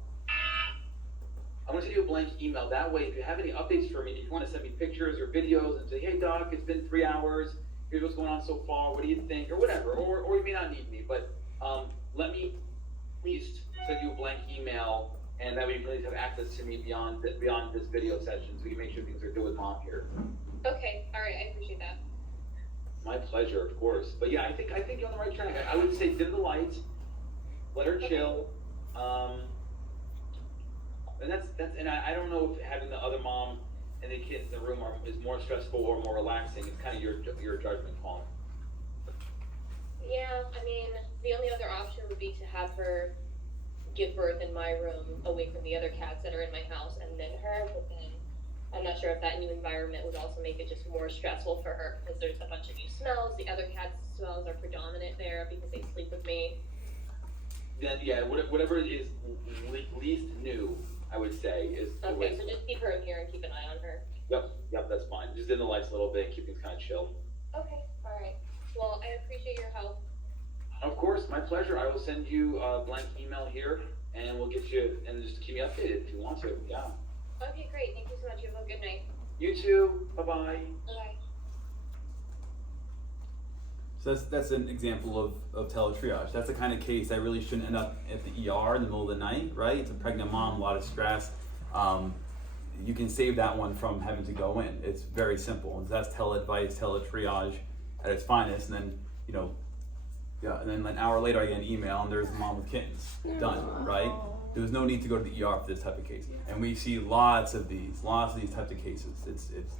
I'm going to send you a blank email. That way, if you have any updates for me, if you want to send me pictures or videos and say, hey, Doc, it's been 3 hours. Here's what's going on so far. What do you think? Or whatever. Or you may not need me. But let me at least send you a blank email, and that way you can at least have access to me beyond this video session, so we can make sure things are good with Mom here. okay, all right, I appreciate that. My pleasure, of course. But yeah, I think you're on the right track. I would say dim the lights, let her chill. And I don't know if having the other mom and the kids in the room is more stressful or more relaxing. It's kind of your judgment call. Yeah, I mean, the only other option would be to have her give birth in my room away from the other cats that are in my house and then her, but then I'm not sure if that new environment would also make it just more stressful for her because there's a bunch of new smells. The other cats' smells are predominant there because they sleep with me. Then yeah, whatever is least new, I would say is the way. Okay, so just keep her in here and keep an eye on her. Yep, that's fine. Just dim the lights a little bit and keep things kind of chill. Okay, all right. Well, I appreciate your help. Of course, my pleasure. I will send you a blank email here, and we'll get you, and just keep me updated if you want to. Yeah. Okay, great. Thank you so much. You have a good night. You too. Bye bye. Bye. So that's an example of teletriage. That's the kind of case that really shouldn't end up at the ER in the middle of the night, right? It's a pregnant mom, a lot of stress. You can save that one from having to go in. It's very simple. That's tele-advice, teletriage at its finest. And then, and then an hour later I get an email and there's a mom with kittens. Done, right? There's no need to go to the ER for this type of case. And we see lots of these types of cases.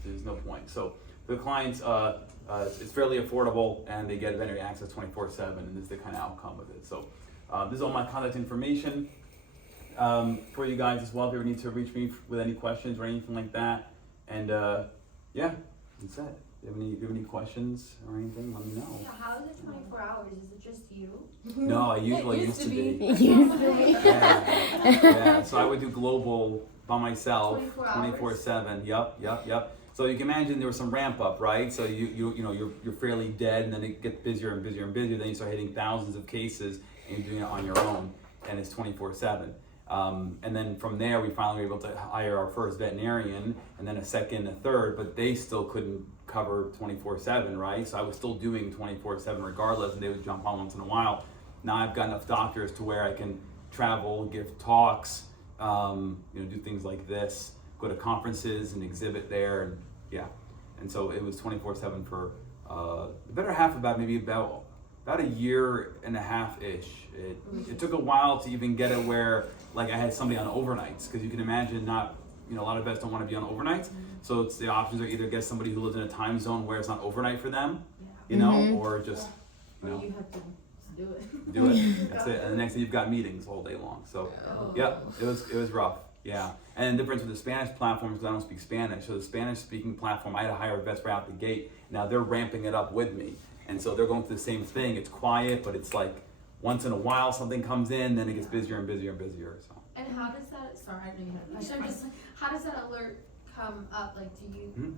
There's no point. So for the clients, it's fairly affordable and they get veterinary access 24/7, and this is the kind of outcome of it. So this is all my contact information for you guys as well. If you ever need to reach me with any questions or anything like that. And yeah, that's it. If you have any questions or anything, let me know. Yeah, how is it 24 hours? Is it just you? No, I usually used to be. Yeah. Yeah, so I would do global by myself, 24 hours? 24/7. Yep. So you can imagine there was some ramp up, right? So you're fairly dead, and then it gets busier and busier and busier. Then you start hitting thousands of cases, and you're doing it on your own, and it's 24/7. And then from there, we finally were able to hire our first veterinarian, and then a second, a third, but they still couldn't cover 24/7, right? So I was still doing 24/7 regardless, and they would jump on once in a while. Now I've got enough doctors to where I can travel, give talks, do things like this, go to conferences and exhibit there, and yeah. And so it was 24/7 for the better half, about about a year and a half-ish. It took a while to even get it where, like, I had somebody on overnights, because you can imagine not, a lot of vets don't want to be on overnights. So it's the options are either get somebody who lives in a time zone where it's not overnight for them, or just, Or you have to do it. do it. That's it. And the next day you've got meetings all day long. So, yeah, it was rough. Yeah. And the difference with the Spanish platform is I don't speak Spanish. So the Spanish speaking platform, I had to hire vets right out the gate. Now they're ramping it up with me. And so they're going through the same thing. It's quiet, but it's like once in a while something comes in, then it gets busier and busier and busier. So. And how does that, sorry, I know you had a question. I'm just like, how does that alert come up? Like,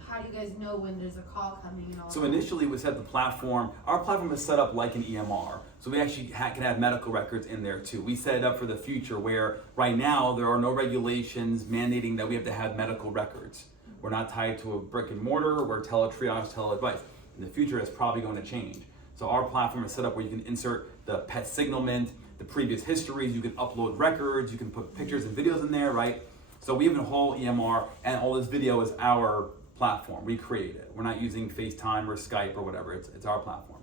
how do you guys know when there's a call coming and all So that? initially we set the platform, our platform is set up like an EMR. So we actually can have medical records in there too. We set it up for the future where right now there are no regulations mandating that we have to have medical records. We're not tied to a brick and mortar, we're teletriage, tele-advice. In the future, it's probably going to change. So our platform is set up where you can insert the pet signalment, the previous histories, you can upload records, you can put pictures and videos in there, right? So we have a whole EMR, and all this video is our platform. We create it. We're not using FaceTime or Skype or whatever. It's our platform.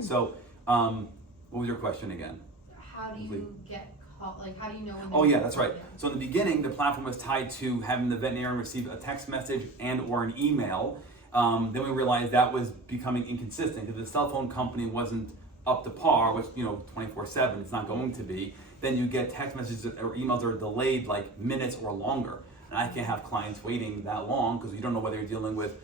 So, what was your question again? How do you get call? Like, how do you know when? Oh yeah, that's right. So in the beginning, the platform was tied to having the veterinarian receive a text message and or an email. Then we realized that was becoming inconsistent because the cell phone company wasn't up to par, which 24/7 it's not going to be. Then you get text messages or emails that are delayed like minutes or longer. And I can't have clients waiting that long because you don't know whether you're dealing with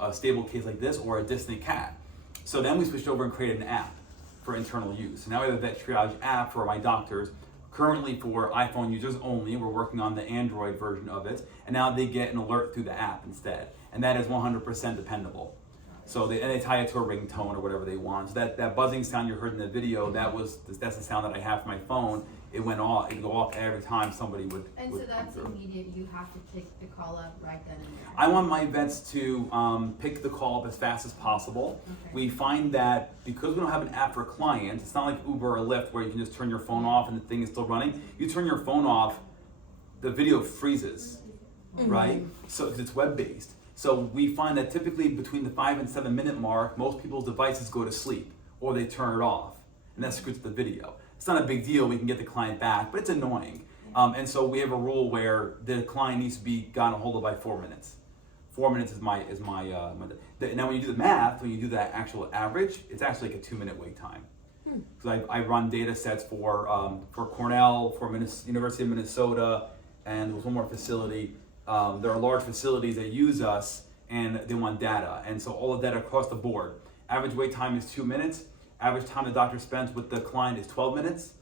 a stable case like this or a distant cat. So then we switched over and created an app for internal use. So now we have a VetTriage app for my doctors, currently for iPhone users only. We're working on the Android version of it, and now they get an alert through the app instead. And that is 100% dependable. So they tie it to a ringtone or whatever they want. So that buzzing sound you heard in the video, that's the sound that I have for my phone. It went off. It would go off every time somebody would. And would so that's come through. immediate. You have to pick the call up right then and there. I want my vets to pick the call up as fast as possible. Okay. We find that because we don't have an app for clients, it's not like Uber or Lyft where you can just turn your phone off and the thing is still running. You turn your phone off, the video freezes, right? So 'cause it's web-based. So we find that typically between the 5 and 7 minute mark, most people's devices go to sleep or they turn it off, and that screws the video. It's not a big deal, we can get the client back, but it's annoying. And so we have a rule where the client needs to be gotten a hold of by 4 minutes. 4 minutes is my now when you do the math, when you do that actual average, it's actually like a 2-minute wait time. Because I run data sets for Cornell, for University of Minnesota, and there's one more facility. There are large facilities that use us and they want data. And so all of that across the board. Average wait time is 2 minutes. Average time the doctor spends with the client is 12 minutes.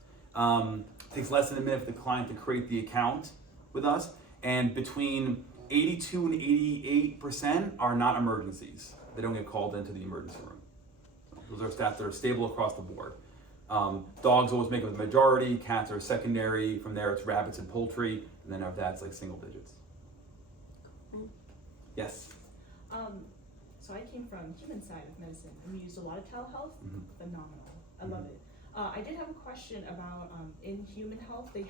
Takes less than a minute for the client to create the account with us. And between 82 and 88% are not emergencies. They don't get called into the emergency room. So those are stats that are stable across the board. Dogs always make up the majority, cats are secondary, from there it's rabbits and poultry, and then after that it's like single digits. Yes? So I came from human side of medicine, and we used a lot of telehealth. Phenomenal. I love it. I did have a question about in human health, the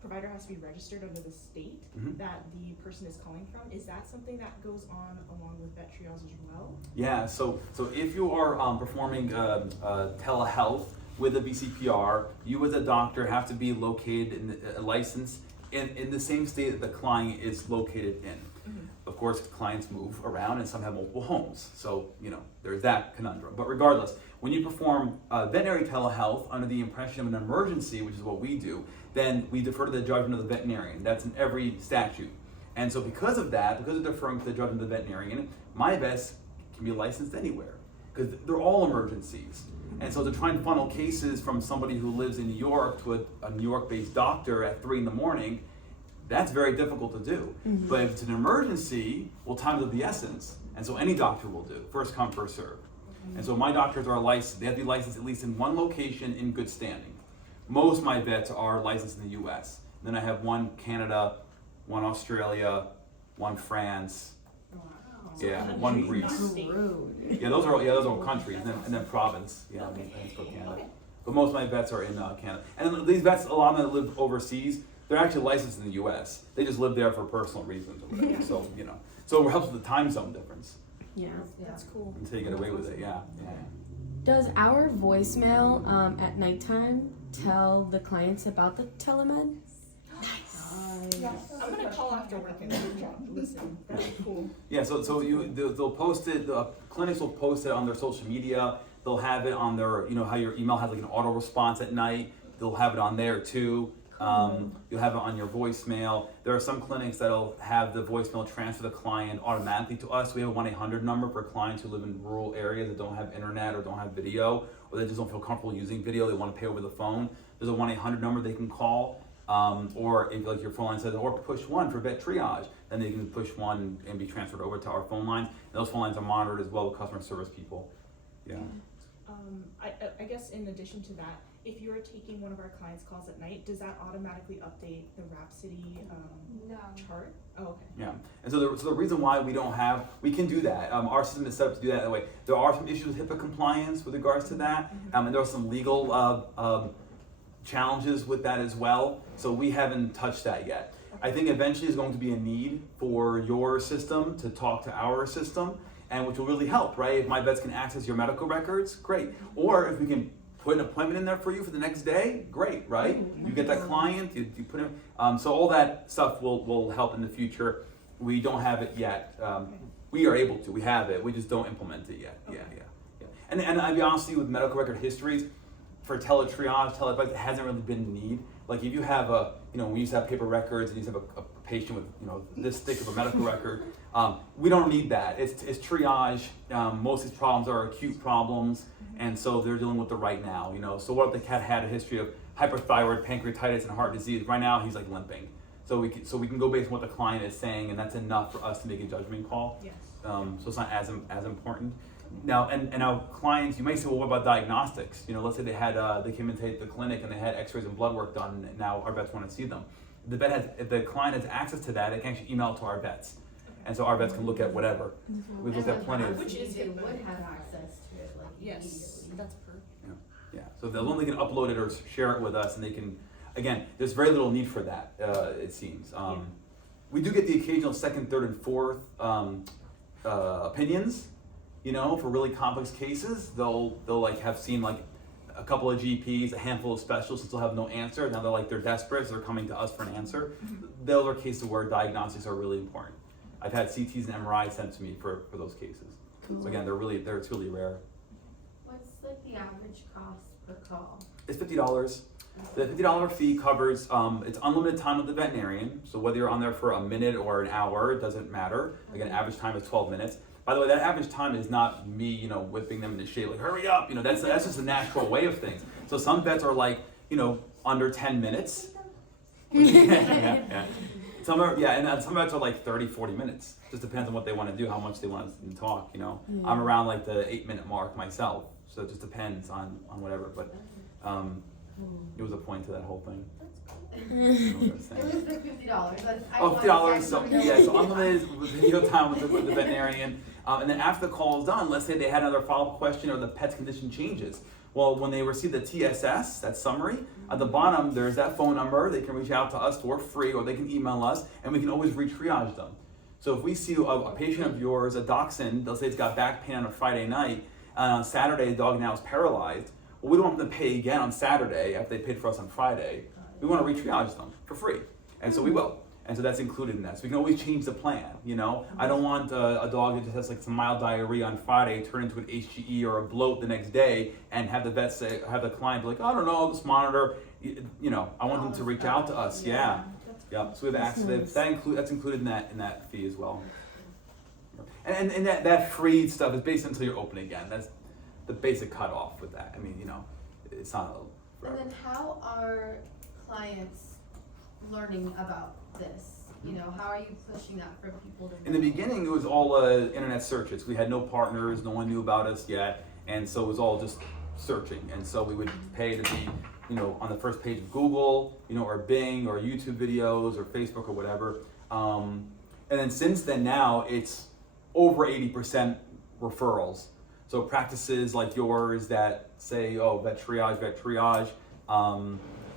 provider has to be registered under the state that the person is calling from. Is that something that goes on along with VetTriage as well? Yeah, so if you are performing telehealth with a BCPR, you as a doctor have to be located in a license in the same state that the client is located in. Of course, clients move around and some have multiple homes. So, there's that conundrum. But regardless, when you perform veterinary telehealth under the impression of an emergency, which is what we do, then we defer to the judgment of the veterinarian. That's in every statute. And so because of that, because of deferring to the judgment of the veterinarian, my vets can be licensed anywhere because they're all emergencies. And so to try and funnel cases from somebody who lives in New York to a New York-based doctor at 3 a.m, that's very difficult to do. But if it's an emergency, well, time is of the essence. And so any doctor will do, first come, first serve. And so my doctors are licensed, they have to be licensed at least in one location in good standing. Most of my vets are licensed in the US. Then I have one Canada, one Australia, one France, one Greece. Yeah, those are all countries, and then province. Yeah, and so Canada. But most of my vets are in Canada. And these vets, a lot of them that live overseas, they're actually licensed in the US. They just live there for personal reasons or whatever. So, so it helps with the time zone difference. Yeah, that's cool. Until you get away with it, yeah. Does our voicemail at nighttime tell the clients about the telemed? I'm gonna call after work and listen. That'd be cool. Yeah, so they'll post it. The clinics will post it on their social media. They'll have it on their, you know, how your email has like an auto response at night. They'll have it on there too. You'll have it on your voicemail. There are some clinics that'll have the voicemail transfer the client automatically to us. We have a 1-800 number for clients who live in rural areas that don't have internet or don't have video, or they just don't feel comfortable using video. They want to pay over the phone. There's a 1-800 number they can call. Or if like your phone line says, or push 1 for VetTriage, then they can push 1 and be transferred over to our phone line. And those phone lines are monitored as well with customer service people. Yeah. I guess in addition to that, if you're taking one of our clients' calls at night, does that automatically update the Rhapsody chart? Oh, okay. Yeah, and so the reason why we can do that. Our system is set up to do that way. There are some issues with HIPAA compliance with regards to that, and there are some legal challenges with that as well. So we haven't touched that yet. I think eventually there's going to be a need for your system to talk to our system, and which will really help, right? If my vets can access your medical records, great. Or if we can put an appointment in there for you for the next day, great, right? You get that client, you put in, so all that stuff will help in the future. We don't have it yet. We are able to, we have it, we just don't implement it yet. Okay. Yeah. And I'll be honest with you, with medical record histories, for teletriage, teleadvice, it hasn't really been a need. Like if you have we used to have paper records and you used to have a patient with, this thick of a medical record, we don't need that. It's triage. Most of these problems are acute problems, and so they're dealing with the right now, So what if the cat had a history of hyperthyroid, pancreatitis, and heart disease? Right now he's like limping. So we can go based on what the client is saying, and that's enough for us to make a judgment call. Yes. So it's not as important. Now, and our clients, you may say, well, what about diagnostics? Let's say they came into the clinic and they had x-rays and blood work done, and now our vets want to see them. If the client has access to that, they can actually email it to our vets. And so our vets can look at whatever. We've looked at plenty of. Which is they would have access to it, like Yes, immediately. that's perfect. Yeah. So they'll only can upload it or share it with us, and they can. Again, there's very little need for that. It seems. We do get the occasional second, third, and fourth opinions. For really complex cases, they'll like have seen like a couple of GPs, a handful of specialists, still have no answer. Now they're desperate, so they're coming to us for an answer. Those are cases where diagnostics are really important. I've had CTs and MRIs sent to me for those cases. Cool. So again, it's really rare. What's like the average cost per call? It's $50. The $50 fee covers, it's unlimited time with the veterinarian. So whether you're on there for a minute or an hour, it doesn't matter. Again, average time is 12 minutes. By the way, that average time is not me, whipping them in the shade, like, hurry up, that's just a natural way of things. So some vets are like, under 10 minutes. Yeah. Some vets are like 30, 40 minutes. Just depends on what they want to do, how much they want to talk, I'm around like the 8-minute mark myself. So it just depends on whatever, but it was a point to that whole thing. It was like $50. $50. So unlimited video time with the veterinarian, and then after the call is done, let's say they had another follow-up question or the pet's condition changes. Well, when they receive the TSS, that summary, at the bottom there's that phone number. They can reach out to us for free, or they can email us, and we can always re-triage them. So if we see a patient of yours, a dachshund, they'll say it's got back pain on a Friday night, and on Saturday the dog now is paralyzed. Well, we don't want them to pay again on Saturday after they paid for us on Friday. We want to re-triage them for free, and so we will. And so that's included in that. So we can always change the plan, I don't want a dog that just has like some mild diarrhea on Friday turn into an HGE or a bloat the next day, and have the client be like, I don't know, just monitor. I want them to reach out to us. Yeah. So we have access. That's included in that fee as well. And that free stuff is based until you're open again. That's the basic cutoff with that. I mean, it's not. And then how are clients learning about this? How are you pushing that for people to know? In the beginning, it was all internet searches. We had no partners, no one knew about us yet, and so it was all just searching. And so we would pay to be, on the first page of Google, or Bing, or YouTube videos, or Facebook, or whatever. And then since then, now it's over 80% referrals. So practices like yours that say, oh, VetTriage,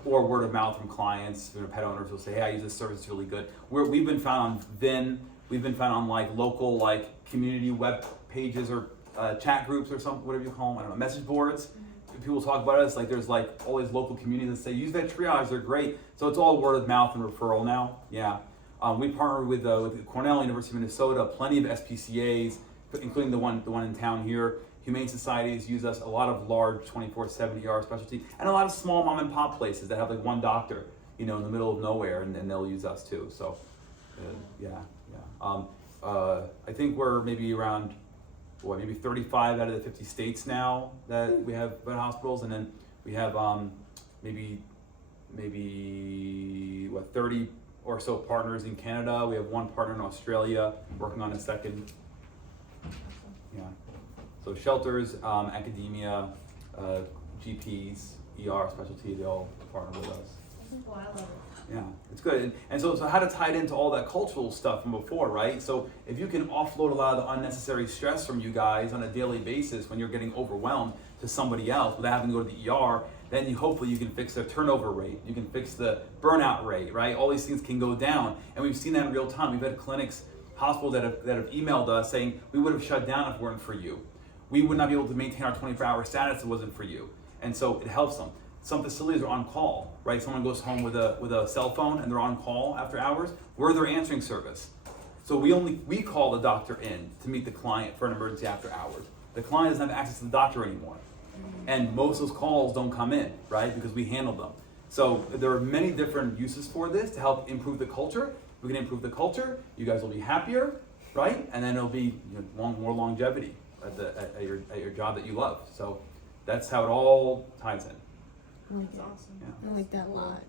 or word of mouth from clients, pet owners will say, hey, I use this service, it's really good. We've been found on VIN, we've been found on like local like community web pages or chat groups or something, whatever you call them, I don't know, message boards. People talk about us, like there's like all these local communities that say, use VetTriage, they're great. So it's all word of mouth and referral now, yeah. We partner with Cornell, University of Minnesota, plenty of SPCAs, including the one in town here. Humane societies use us, a lot of large 24/7 ER specialty, and a lot of small mom and pop places that have like one doctor, in the middle of nowhere, and they'll use us too. So, yeah. I think we're maybe around, maybe 35 out of the 50 states now that we have vet hospitals, and then we have maybe 30 or so partners in Canada. We have one partner in Australia, working on a second. Yeah. So shelters, academia, GPs, ER specialty, they all partner with us. Oh, I love it. Yeah, it's good. And so how to tie it into all that cultural stuff from before, right? So if you can offload a lot of the unnecessary stress from you guys on a daily basis when you're getting overwhelmed to somebody else without having to go to the ER, then hopefully you can fix the turnover rate, you can fix the burnout rate, right? All these things can go down, and we've seen that in real time. We've had clinics, hospitals that have emailed us saying, we would have shut down if it weren't for you. We would not be able to maintain our 24-hour status if it wasn't for you. And so it helps them. Some facilities are on call, right? Someone goes home with a cell phone and they're on call after hours. We're their answering service. So we call the doctor in to meet the client for an emergency after hours. The client doesn't have access to the doctor anymore. And most of those calls don't come in, right? Because we handle them. So there are many different uses for this to help improve the culture. If we can improve the culture, you guys will be happier, right? And then it'll be more longevity at your job that you love. So that's how it all ties in. That's awesome. Yeah. I like that a lot.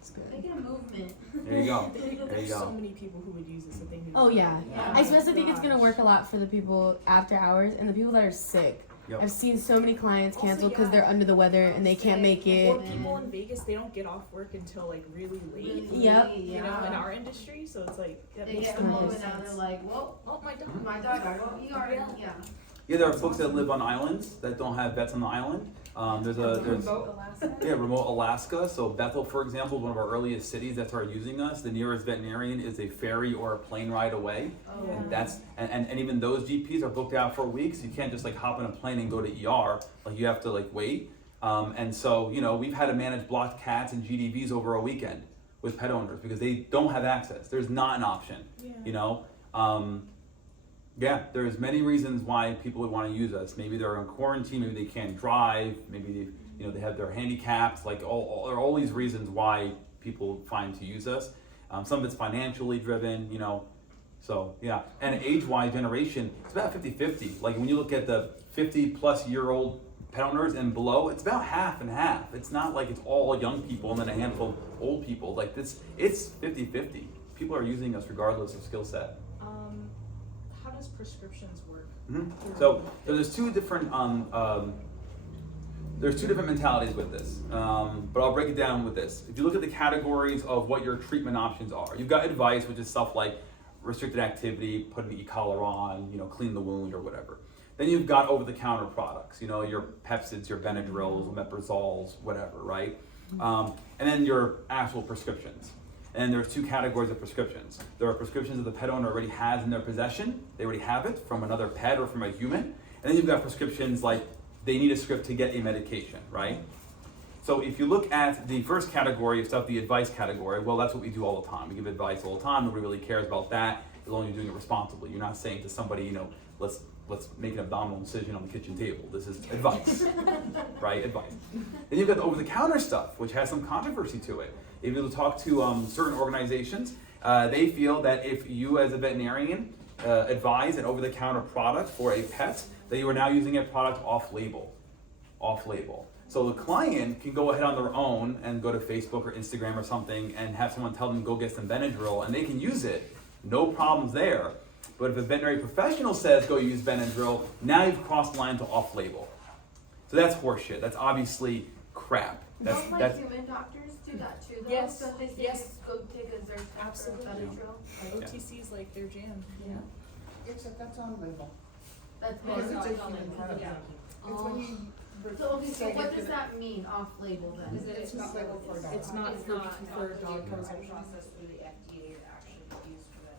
It's good. Make it a movement. There you go. There's so many people who would use this if they knew. Oh yeah. Yeah. I especially think it's gonna work a lot for the people after hours and the people that are sick. Yep. I've seen so many clients Also, cancel because yeah. they're under the weather and they can't make it. Or people in Vegas, they don't get off work until like really late. Yep. You know, in our industry, so it's like that They makes get the home most and now sense. they're like, well, Oh my dog. my dog got go ER. Yeah. Yeah, there are folks that live on islands that don't have vets on the island. There's Remote Alaska. remote Alaska. So Bethel, for example, is one of our earliest cities that started using us. The nearest veterinarian is a ferry or a plane ride away. Oh. And that's and even those GPs are booked out for weeks. You can't just like hop in a plane and go to ER. Like you have to like wait. And so we've had to manage blocked cats and GDVs over a weekend with pet owners because they don't have access. There's not an option. Yeah. Yeah, there's many reasons why people would want to use us. Maybe they're in quarantine, maybe they can't drive, maybe they have their handicaps. Like there are all these reasons why people find to use us. Some of it's financially driven, So yeah, and age-wise generation, it's about 50-50. Like when you look at the 50-plus-year-old pet owners and below, it's about half and half. It's not like it's all young people and then a handful of old people. Like this, it's 50-50. People are using us regardless of skill set. How does prescriptions work? Mm-hmm. So there's two different mentalities with this, but I'll break it down with this. If you look at the categories of what your treatment options are, you've got advice, which is stuff like restricted activity, put an e-collar on, clean the wound or whatever. Then you've got over-the-counter products, your Pepsids, your Benadryls, Omeprazols, whatever, right? And then your actual prescriptions. And there's two categories of prescriptions. There are prescriptions that the pet owner already has in their possession. They already have it from another pet or from a human. And then you've got prescriptions like they need a script to get a medication, right? So if you look at the first category of stuff, the advice category, well, that's what we do all the time. We give advice all the time. Nobody really cares about that as long as you're doing it responsibly. You're not saying to somebody, let's make an abdominal incision on the kitchen table. This is advice, right? Advice. Then you've got the over-the-counter stuff, which has some controversy to it. If you talk to certain organizations, they feel that if you as a veterinarian advise an over-the-counter product for a pet, that you are now using a product off-label. So the client can go ahead on their own and go to Facebook or Instagram or something and have someone tell them go get some Benadryl and they can use it. No problems there. But if a veterinary professional says go use Benadryl, now you've crossed the line to off-label. So that's horseshit. That's obviously crap. That's Human doctors do that too, though. Yes, So they say yes. go take a Zyrtec or Absolutely. Benadryl. OTC is like their jam. Yeah. Except that's on label. That's Because what it's it's a on human label. product. Yeah. It's when you. So okay, so what does that mean, off-label then? It's not labeled for a dog. It's not for dog It's consumption. process through the FDA to actually be used for that.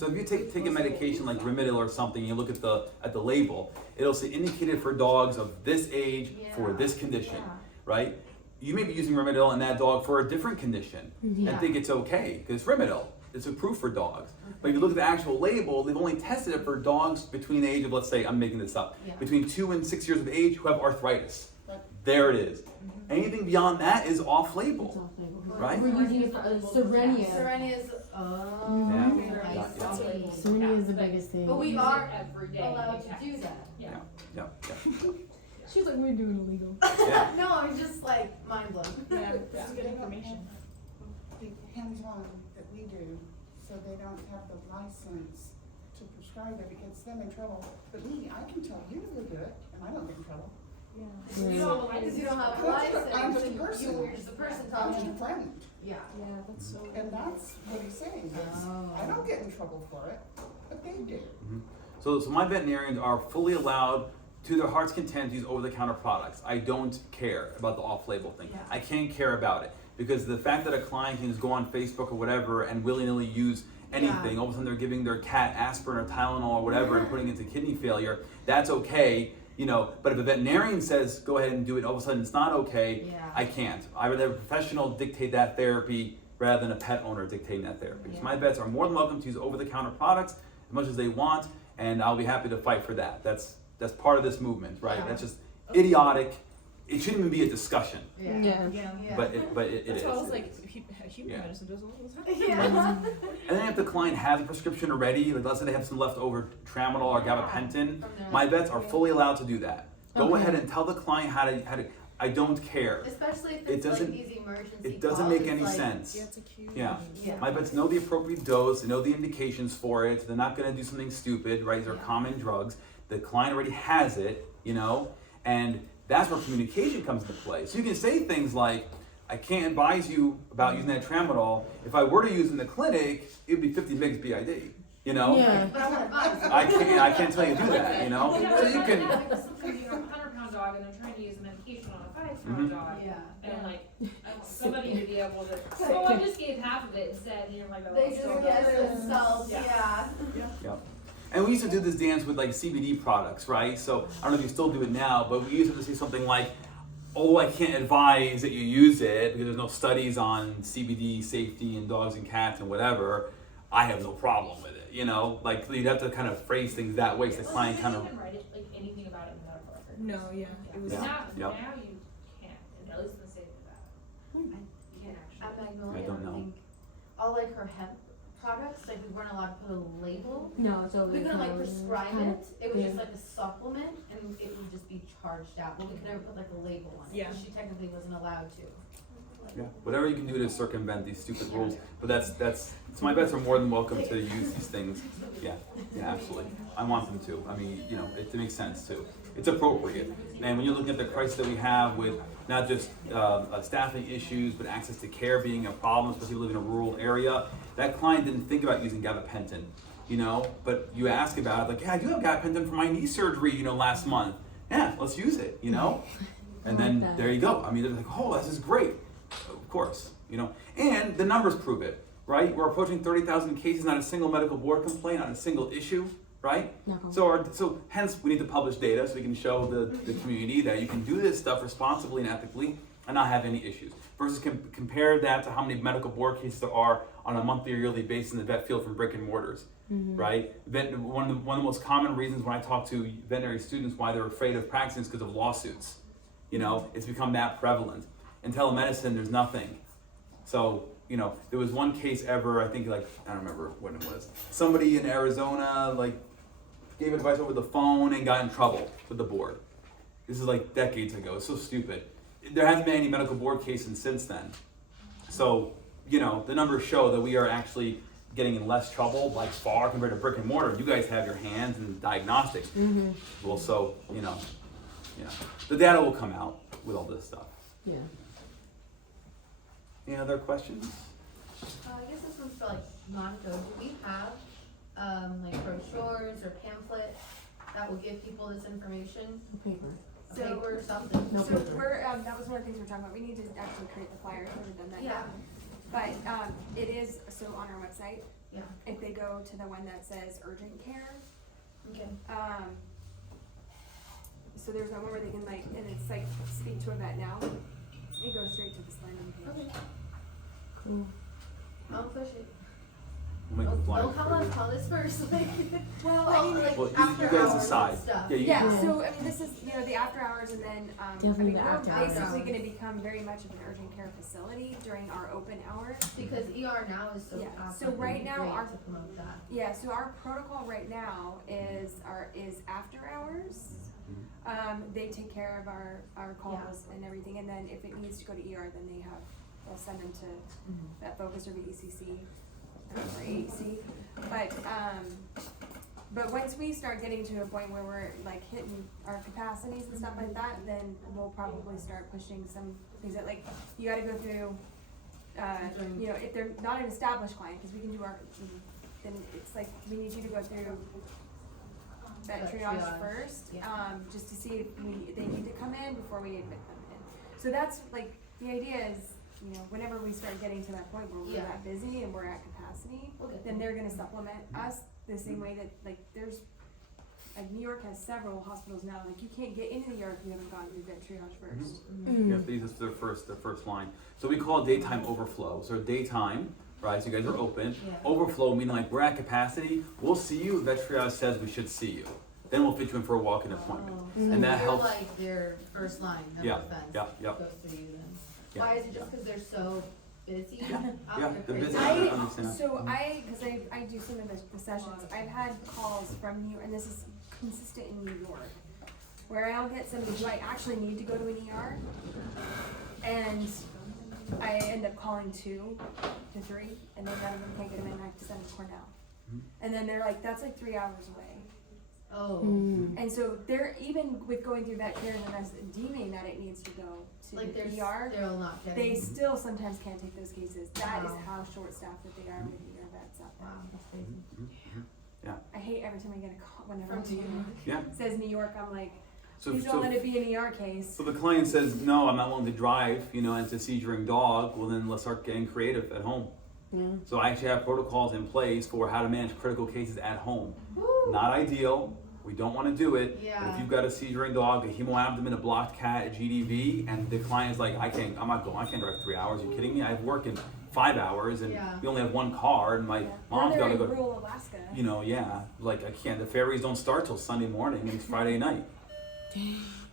So if you take a medication like Rimadyl or something, you look at the label, it'll say indicated for dogs of this age for this condition, right? You may be using Rimadyl in that dog for a different condition and think it's okay because it's Rimadyl. It's approved for dogs. But if you look at the actual label, they've only tested it for dogs between the age of, let's say, I'm making this up, between 2 and 6 years of age who have arthritis. There it is. Anything beyond that is off-label, right? We're using it for Serenia. Serenia's, Yeah. I Yeah. see. Serenia is the biggest thing. But we use it are every day. allowed to do that. Yeah. Yeah. She's like, we're doing illegal. Yeah. No, I'm just like mind blown. Yeah, this is good information. The hands-on that we do, so they don't have the license to prescribe it, it gets them in trouble. But me, I can tell you to do it, and I don't get in trouble. You don't, because you don't have a license. I'm just a person. You're just a person I'm talking. just a friend, Yeah. Yeah, that's so. and that's what he's saying, is, I don't get in trouble for it, but they do. So my veterinarians are fully allowed to their heart's content to use over-the-counter products. I don't care about the off-label thing. Yeah. I can't care about it because the fact that a client can just go on Facebook or whatever and willy-nilly use anything, all of a sudden they're giving their cat aspirin or Tylenol or whatever and putting it into kidney failure, that's okay, you know, but if a veterinarian says go ahead and do it, all of a sudden it's not okay, I can't. I would have a professional dictate that therapy rather than a pet owner dictating that therapy. So my vets are more than welcome to use over-the-counter products as much as they want, and I'll be happy to fight for that. That's part of this movement, right? Yeah. That's just idiotic. It shouldn't even be a discussion, Yeah. but it That's is. why I was like, human Yeah. medicine does all the time. Yeah. And then if the client has a prescription already, like let's say they have some leftover tramadol or gabapentin, my vets are fully allowed to do that. Go ahead and tell the client how to. I don't care. Especially if It it's like doesn't- these emergency It doesn't calls, make any it's like- sense. Yeah, it's a cute. Yeah. Yeah. My vets know the appropriate dose, they know the indications for it, they're not gonna do something stupid, right? These are common drugs. The client already has it, you know, and that's where communication comes into play. So you can say things like, I can't advise you about using that tramadol. If I were to use it in the clinic, it would be 50 mg BID, you know? Yeah. But I want advice. I can't tell you to do that, you know? So you can, Sometimes you have a 100-pound dog and they're trying to use a medication on a 5-pound dog. Yeah. And like, I want somebody to be able to, oh, I just gave half of it instead, and you're like, oh, They just guess themselves, Yeah. yeah. And we used to do this dance with like CBD products, right? So I don't know if you still do it now, but we used to say something like, although I can't advise that you use it because there's no studies on CBD safety in dogs and cats and whatever, I have no problem with it, you know? Like you'd have to kind of phrase things that way so the client kind of, Can write it, like anything about it in the medical record. No, yeah, it was. Yeah. Now Yep. you can't, and at least in the state of that. You can't At actually. Magnolia, I don't know. think all like her hemp products, like we weren't allowed to put a label. No, so We couldn't like prescribe kind it. It was yeah. just like a supplement, and it would just be charged out. But we could never put like a label on it. Yeah. 'Cause she technically wasn't allowed to. yeah, whatever you can do to circumvent these stupid rules. But that's so my vets are more than welcome to use these things. Yeah, absolutely. I want them to. I mean, you know, it makes sense too. It's appropriate. And when you're looking at the crisis that we have with not just staffing issues, but access to care being a problem, especially if you live in a rural area, that client didn't think about using gabapentin, you know, but you ask about it, like, yeah, I do have gabapentin for my knee surgery, you know, last month. Yeah, let's use it, you know? And then that. there you go. I mean, they're like, oh, this is great. Of course, you know, and the numbers prove it, right? We're approaching 30,000 cases, not a single medical board complaint, not a single issue, right? No. So hence we need to publish data so we can show the community that you can do this stuff responsibly and ethically and not have any issues. Versus compare that to how many medical board cases there are on a monthly or yearly basis in the vet field from brick and mortars, right? One of the most common reasons when I talk to veterinary students why they're afraid of practicing is because of lawsuits. You know, it's become that prevalent. In telemedicine, there's nothing. So, you know, there was one case ever, I think like, I don't remember when it was. Somebody in Arizona, like, gave advice over the phone and got in trouble with the board. This is like decades ago, it's so stupid. There hasn't been any medical board cases since then. So, you know, the numbers show that we are actually getting in less trouble by far compared to brick and mortar. You guys have your hands in diagnostics. Well, so, you know, the data will come out with all this stuff. Yeah. Any other questions? I guess this one's for like Monica. Do we have like brochures or pamphlets that will give people this information? Paper. A So- paper or something? No So paper. we're, that was one of the things we were talking about, we need to actually create the flyer, we haven't done that Yeah. yet. But, it is, so on our website, Yeah. if they go to the one that says urgent care. Okay. So there's one where they can like, and it's like speak to a vet now. It goes straight to this landing page. Okay. Cool. I'll push it. We'll make it blind Don't for you. call us first. Like, Well, I mean, like Well, you after guys hours decide. and stuff. Yeah, you yeah, Yeah. so I mean, this is, you know, the after hours, and then, I Definitely mean, the we're after hours. basically gonna become very much of an urgent care facility during our open hours. Because ER now is so Yeah, fast. so It'd be right now great our- to promote that. Yeah, so our protocol right now is after hours. They take care of our calls and everything, and then if it needs to go to ER, then they'll send them to Vet Focus or VECC or AEC. But once we start getting to a point where we're like hitting our capacities and stuff like that, then we'll probably start pushing some things that, like, you gotta go through, you know, if they're not an established client, cause we can do then it's like, we need you to go through VetTriage first, yeah. just to see if they need to come in before we admit them in. So that's like, the idea is, you know, whenever we start getting to that point where we're Yeah. that busy and we're at capacity, Okay. then they're gonna supplement us the same way that, like, like, New York has several hospitals now, like, you can't get into New York if you haven't gone through VetTriage first. Yeah, these is their first line. So we call it daytime overflow. So daytime, right? So you guys are open. Yeah. Overflow meaning like we're at capacity. We'll see you. VetTriage says we should see you. Then we'll fit you in for a walk-in appointment, and that You're helps. like their first line of Yeah, defense. yeah, yeah. Goes through you then. Yeah. Why is it just because they're so busy? Yeah, out the there business. crazy? I understand. Cause I do some of the sessions, I've had calls from New, and this is consistent in New York, where I'll get somebody who I actually need to go to an ER, and I end up calling 2 to 3, and then none of them can't get them in, I have to send them to Cornell. And then they're like, that's like 3 hours away. Oh, And so they're, even with going through that care and us deeming that it needs to go to like they're the ER, still not getting. they still sometimes can't take those cases. That is Wow. how short-staffed that they are with ER vets out there. Wow, that's crazy. I hate every time I get a call whenever From I'm New York. Yeah. It says New York, I'm like, So please don't let it be an ER case. so the client says no, I'm not willing to drive. You know, and it's a seizuring dog. Well, then let's start getting creative at home. Yeah. So I actually have protocols in place for how to manage critical cases at home. Woo. Not ideal. We don't want to do it. But Yeah. if you've got a seizuring dog, a hemoabdomen, a blocked cat, a GDV, and the client is like, I can't drive 3 hours. Are you kidding me? I have work in 5 hours, and Yeah. we only have one car, and my Yeah. mom's Or got they're to in go. rural Alaska. You know, yeah. Like I can't. The ferries don't start till Sunday morning, and it's Friday night.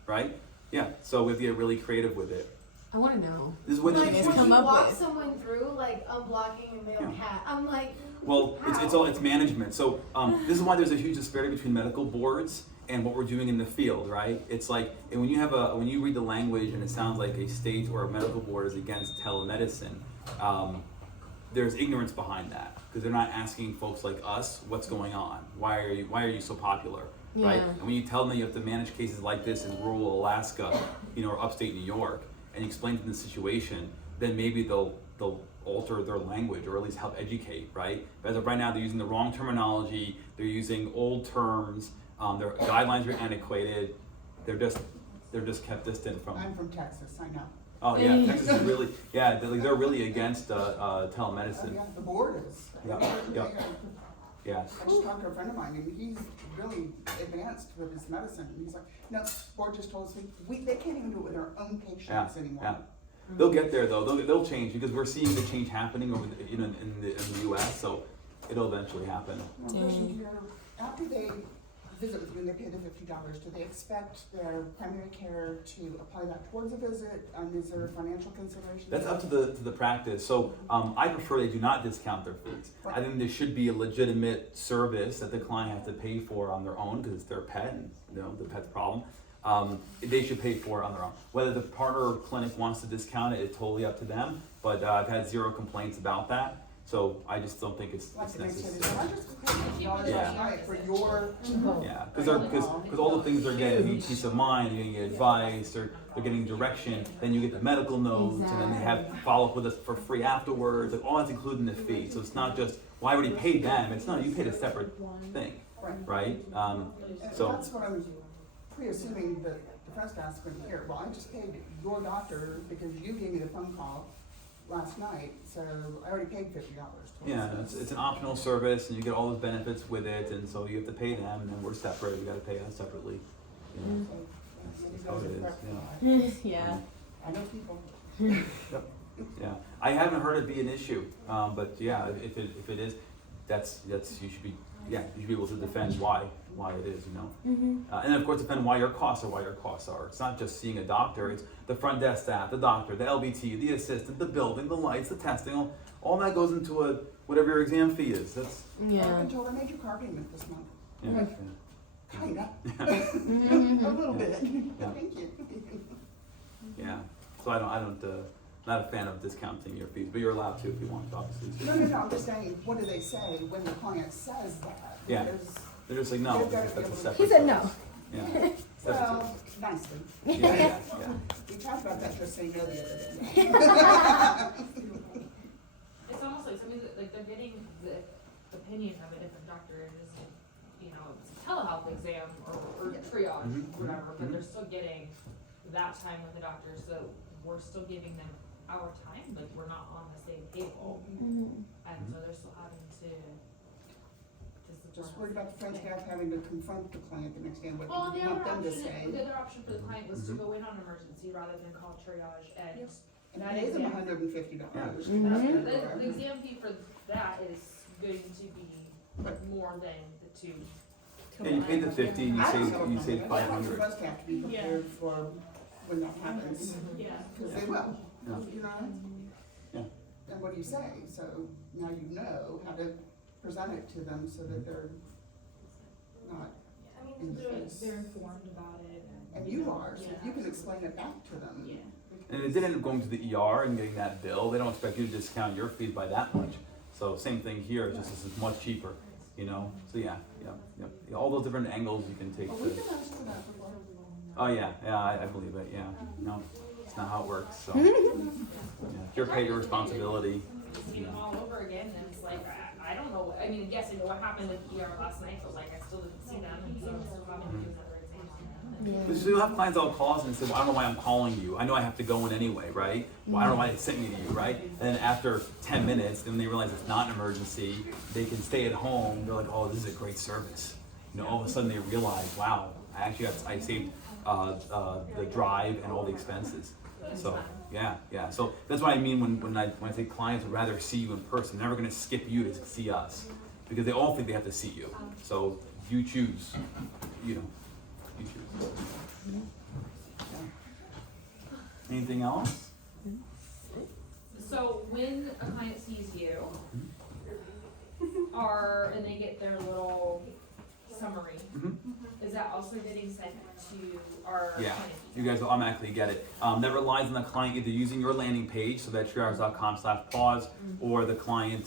Right? Yeah. So we have to get really creative with it. I want to know. This is when Like the when come you up walk with? someone through, like unblocking a male Yeah. cat, I'm like, Well, how? it's management. So this is why there's a huge disparity between medical boards and what we're doing in the field, right? It's like, and when you read the language and it sounds like a state or a medical board is against telemedicine, there's ignorance behind that because they're not asking folks like us what's going on. Why are you so popular, right? Yeah. And when you tell them you have to manage cases like this in rural Alaska, you know, or upstate New York, and you explain to them the situation, then maybe they'll alter their language or at least help educate, right? But as of right now, they're using the wrong terminology. They're using old terms. Their guidelines are antiquated. They're just kept distant from. I'm from Texas, I know. Oh yeah, Texas is really they're really against Oh, telemedicine. yeah, the board is. Yeah, yeah. Yeah. I just talked to a friend of mine, and he's really advanced with his medicine, and he's like, no, board just told us they can't even do it with their own patients anymore. Yeah. They'll get there though. They'll change because we're seeing the change happening over in the U.S. So it'll eventually happen. Well, question here, after they visit with you and they pay the $50, do they expect their primary care to apply that towards a visit? Is there a financial consideration? That's up to the practice. So I prefer they do not discount their fees. I think there should be a legitimate service that the client has to pay for on their own because it's their pet and you know the pet's problem. They should pay for it on their own. Whether the partner clinic wants to discount it, it's totally up to them. But I've had zero complaints about that. So I just don't think it's Like the next necessary. city, I just paid $50 Yeah. last night for your. Yeah, because all the things they're getting, you peace of mind, you're getting advice, they're getting direction, then you get the medical notes, and then they have follow up with us for free afterwards. Like all that's included in the fee. So it's not just well, I already paid them. It's not you paid a separate thing, right? And So that's what I'm pre-assuming that the first ask going to hear. Well, I just paid your doctor because you gave me the phone call last night, so I already paid $50. Yeah, it's an optional service, and you get all those benefits with it, and so you have to pay them, and then we're separate. We got to pay us separately. You know? That's how it is. Yeah. Yeah. I know people. Yep. Yeah. I haven't heard it be an issue, but yeah, if it is, that's you should be able to defend why it is, you know. And then of course defend why your costs are. It's not just seeing a doctor. It's the front desk staff, the doctor, the LBT, the assistant, the building, the lights, the testing. All that goes into whatever your exam fee is. That's I've Yeah. been told I made your car payment this month. yeah. Kinda. Yeah. A little bit. Yeah. Thank you. Yeah. So I don't not a fan of discounting your fees, but you're allowed to if you want, obviously. No, I'm just saying, what do they say when the client says that? Yeah. Because, They're just like, no, They've got to be that's a able to- separate. He said no. service. Yeah. well, nicely. Yeah. We talked about that, just say no the other day. It's almost like something that, like, they're getting the opinion of a different doctor, and it's, you know, it's a telehealth exam or triage, Mhm. whatever, but Mhm. they're still getting that time with the doctor, so we're still giving them our time, like, we're not on the same table, and so they're still having to Just worried about the front staff having to confront the client the next day and what Well, you the want other them to option, say. the other option for the client was to Mhm. go in on emergency rather than call triage, and And that pay them exam- $150. the exam fee for that is going to be more than the two. And you pay the 50, and you I save don't know. save I 500. want your bus to be prepared for when that happens, Yeah. because they will, Yeah. you know? Yeah. And what do you say? So now you know how to present it to them so that they're not in the face. They're informed about it. And you are, so you can explain it back to them. Yeah. And it did end up going to the ER and getting that bill. They don't expect you to discount your fees by that much. So same thing here, it's just this is much cheaper, you know? So yeah. All those different angles you can take Well, to. we've been asked for that before. Oh yeah, I believe it, yeah. No, it's not how it works, so. Yeah, it's your pay, your responsibility. See them all over again, and it's like, I don't know, I mean, yes, I know what happened at the ER last night, but like, I still didn't see them, and so I'm still having to do another exam on them. Because you'll have clients that'll call us and say, well, I don't know why I'm calling you. I know I have to go in anyway, right? Well, I don't know why they sent me to you, right? And then after 10 minutes, then they realize it's not an emergency. They can stay at home. They're like, oh, this is a great service. You know, all of a sudden they realize, wow, I saved the drive and all the expenses. So yeah. So that's what I mean when I say clients would rather see you in person. They're never going to skip you to see us because they all think they have to see you. So you choose. You know, you choose. Anything else? So when a client sees you, and they get their little summary, is that also getting sent to our Yeah, client? you guys will automatically get it. That relies on the client either using your landing page, so vettriage.com/PAWS, or the client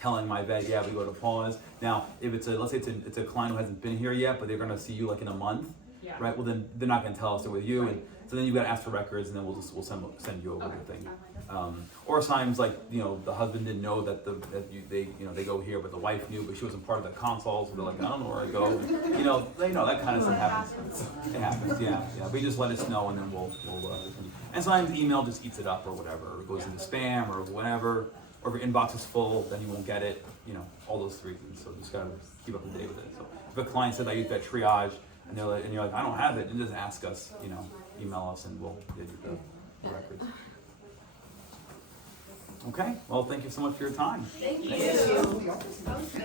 telling my vet, yeah, we go to PAWS. Now, if let's say it's a client who hasn't been here yet, but they're gonna see you like in a month, Yeah. right? Well, then they're not gonna tell us they're with you, and so then you gotta ask for records, and then we'll send you over the thing. Or sometimes like the husband didn't know that they go here, but the wife knew, but she wasn't part of the console, so they're like, I don't know where I go. They know that kind of stuff happens. It happens, yeah. But you just let us know, and then we'll and sometimes email just eats it up or whatever, or it goes into spam or whatever, or if your inbox is full, then you won't get it. All those three things. So just gotta keep up to date with it. So if a client says I use VetTriage, and you're like, I don't have it, and just ask us, email us, and we'll get you the records. Okay, well, thank you so much for your time. Thank you. The office.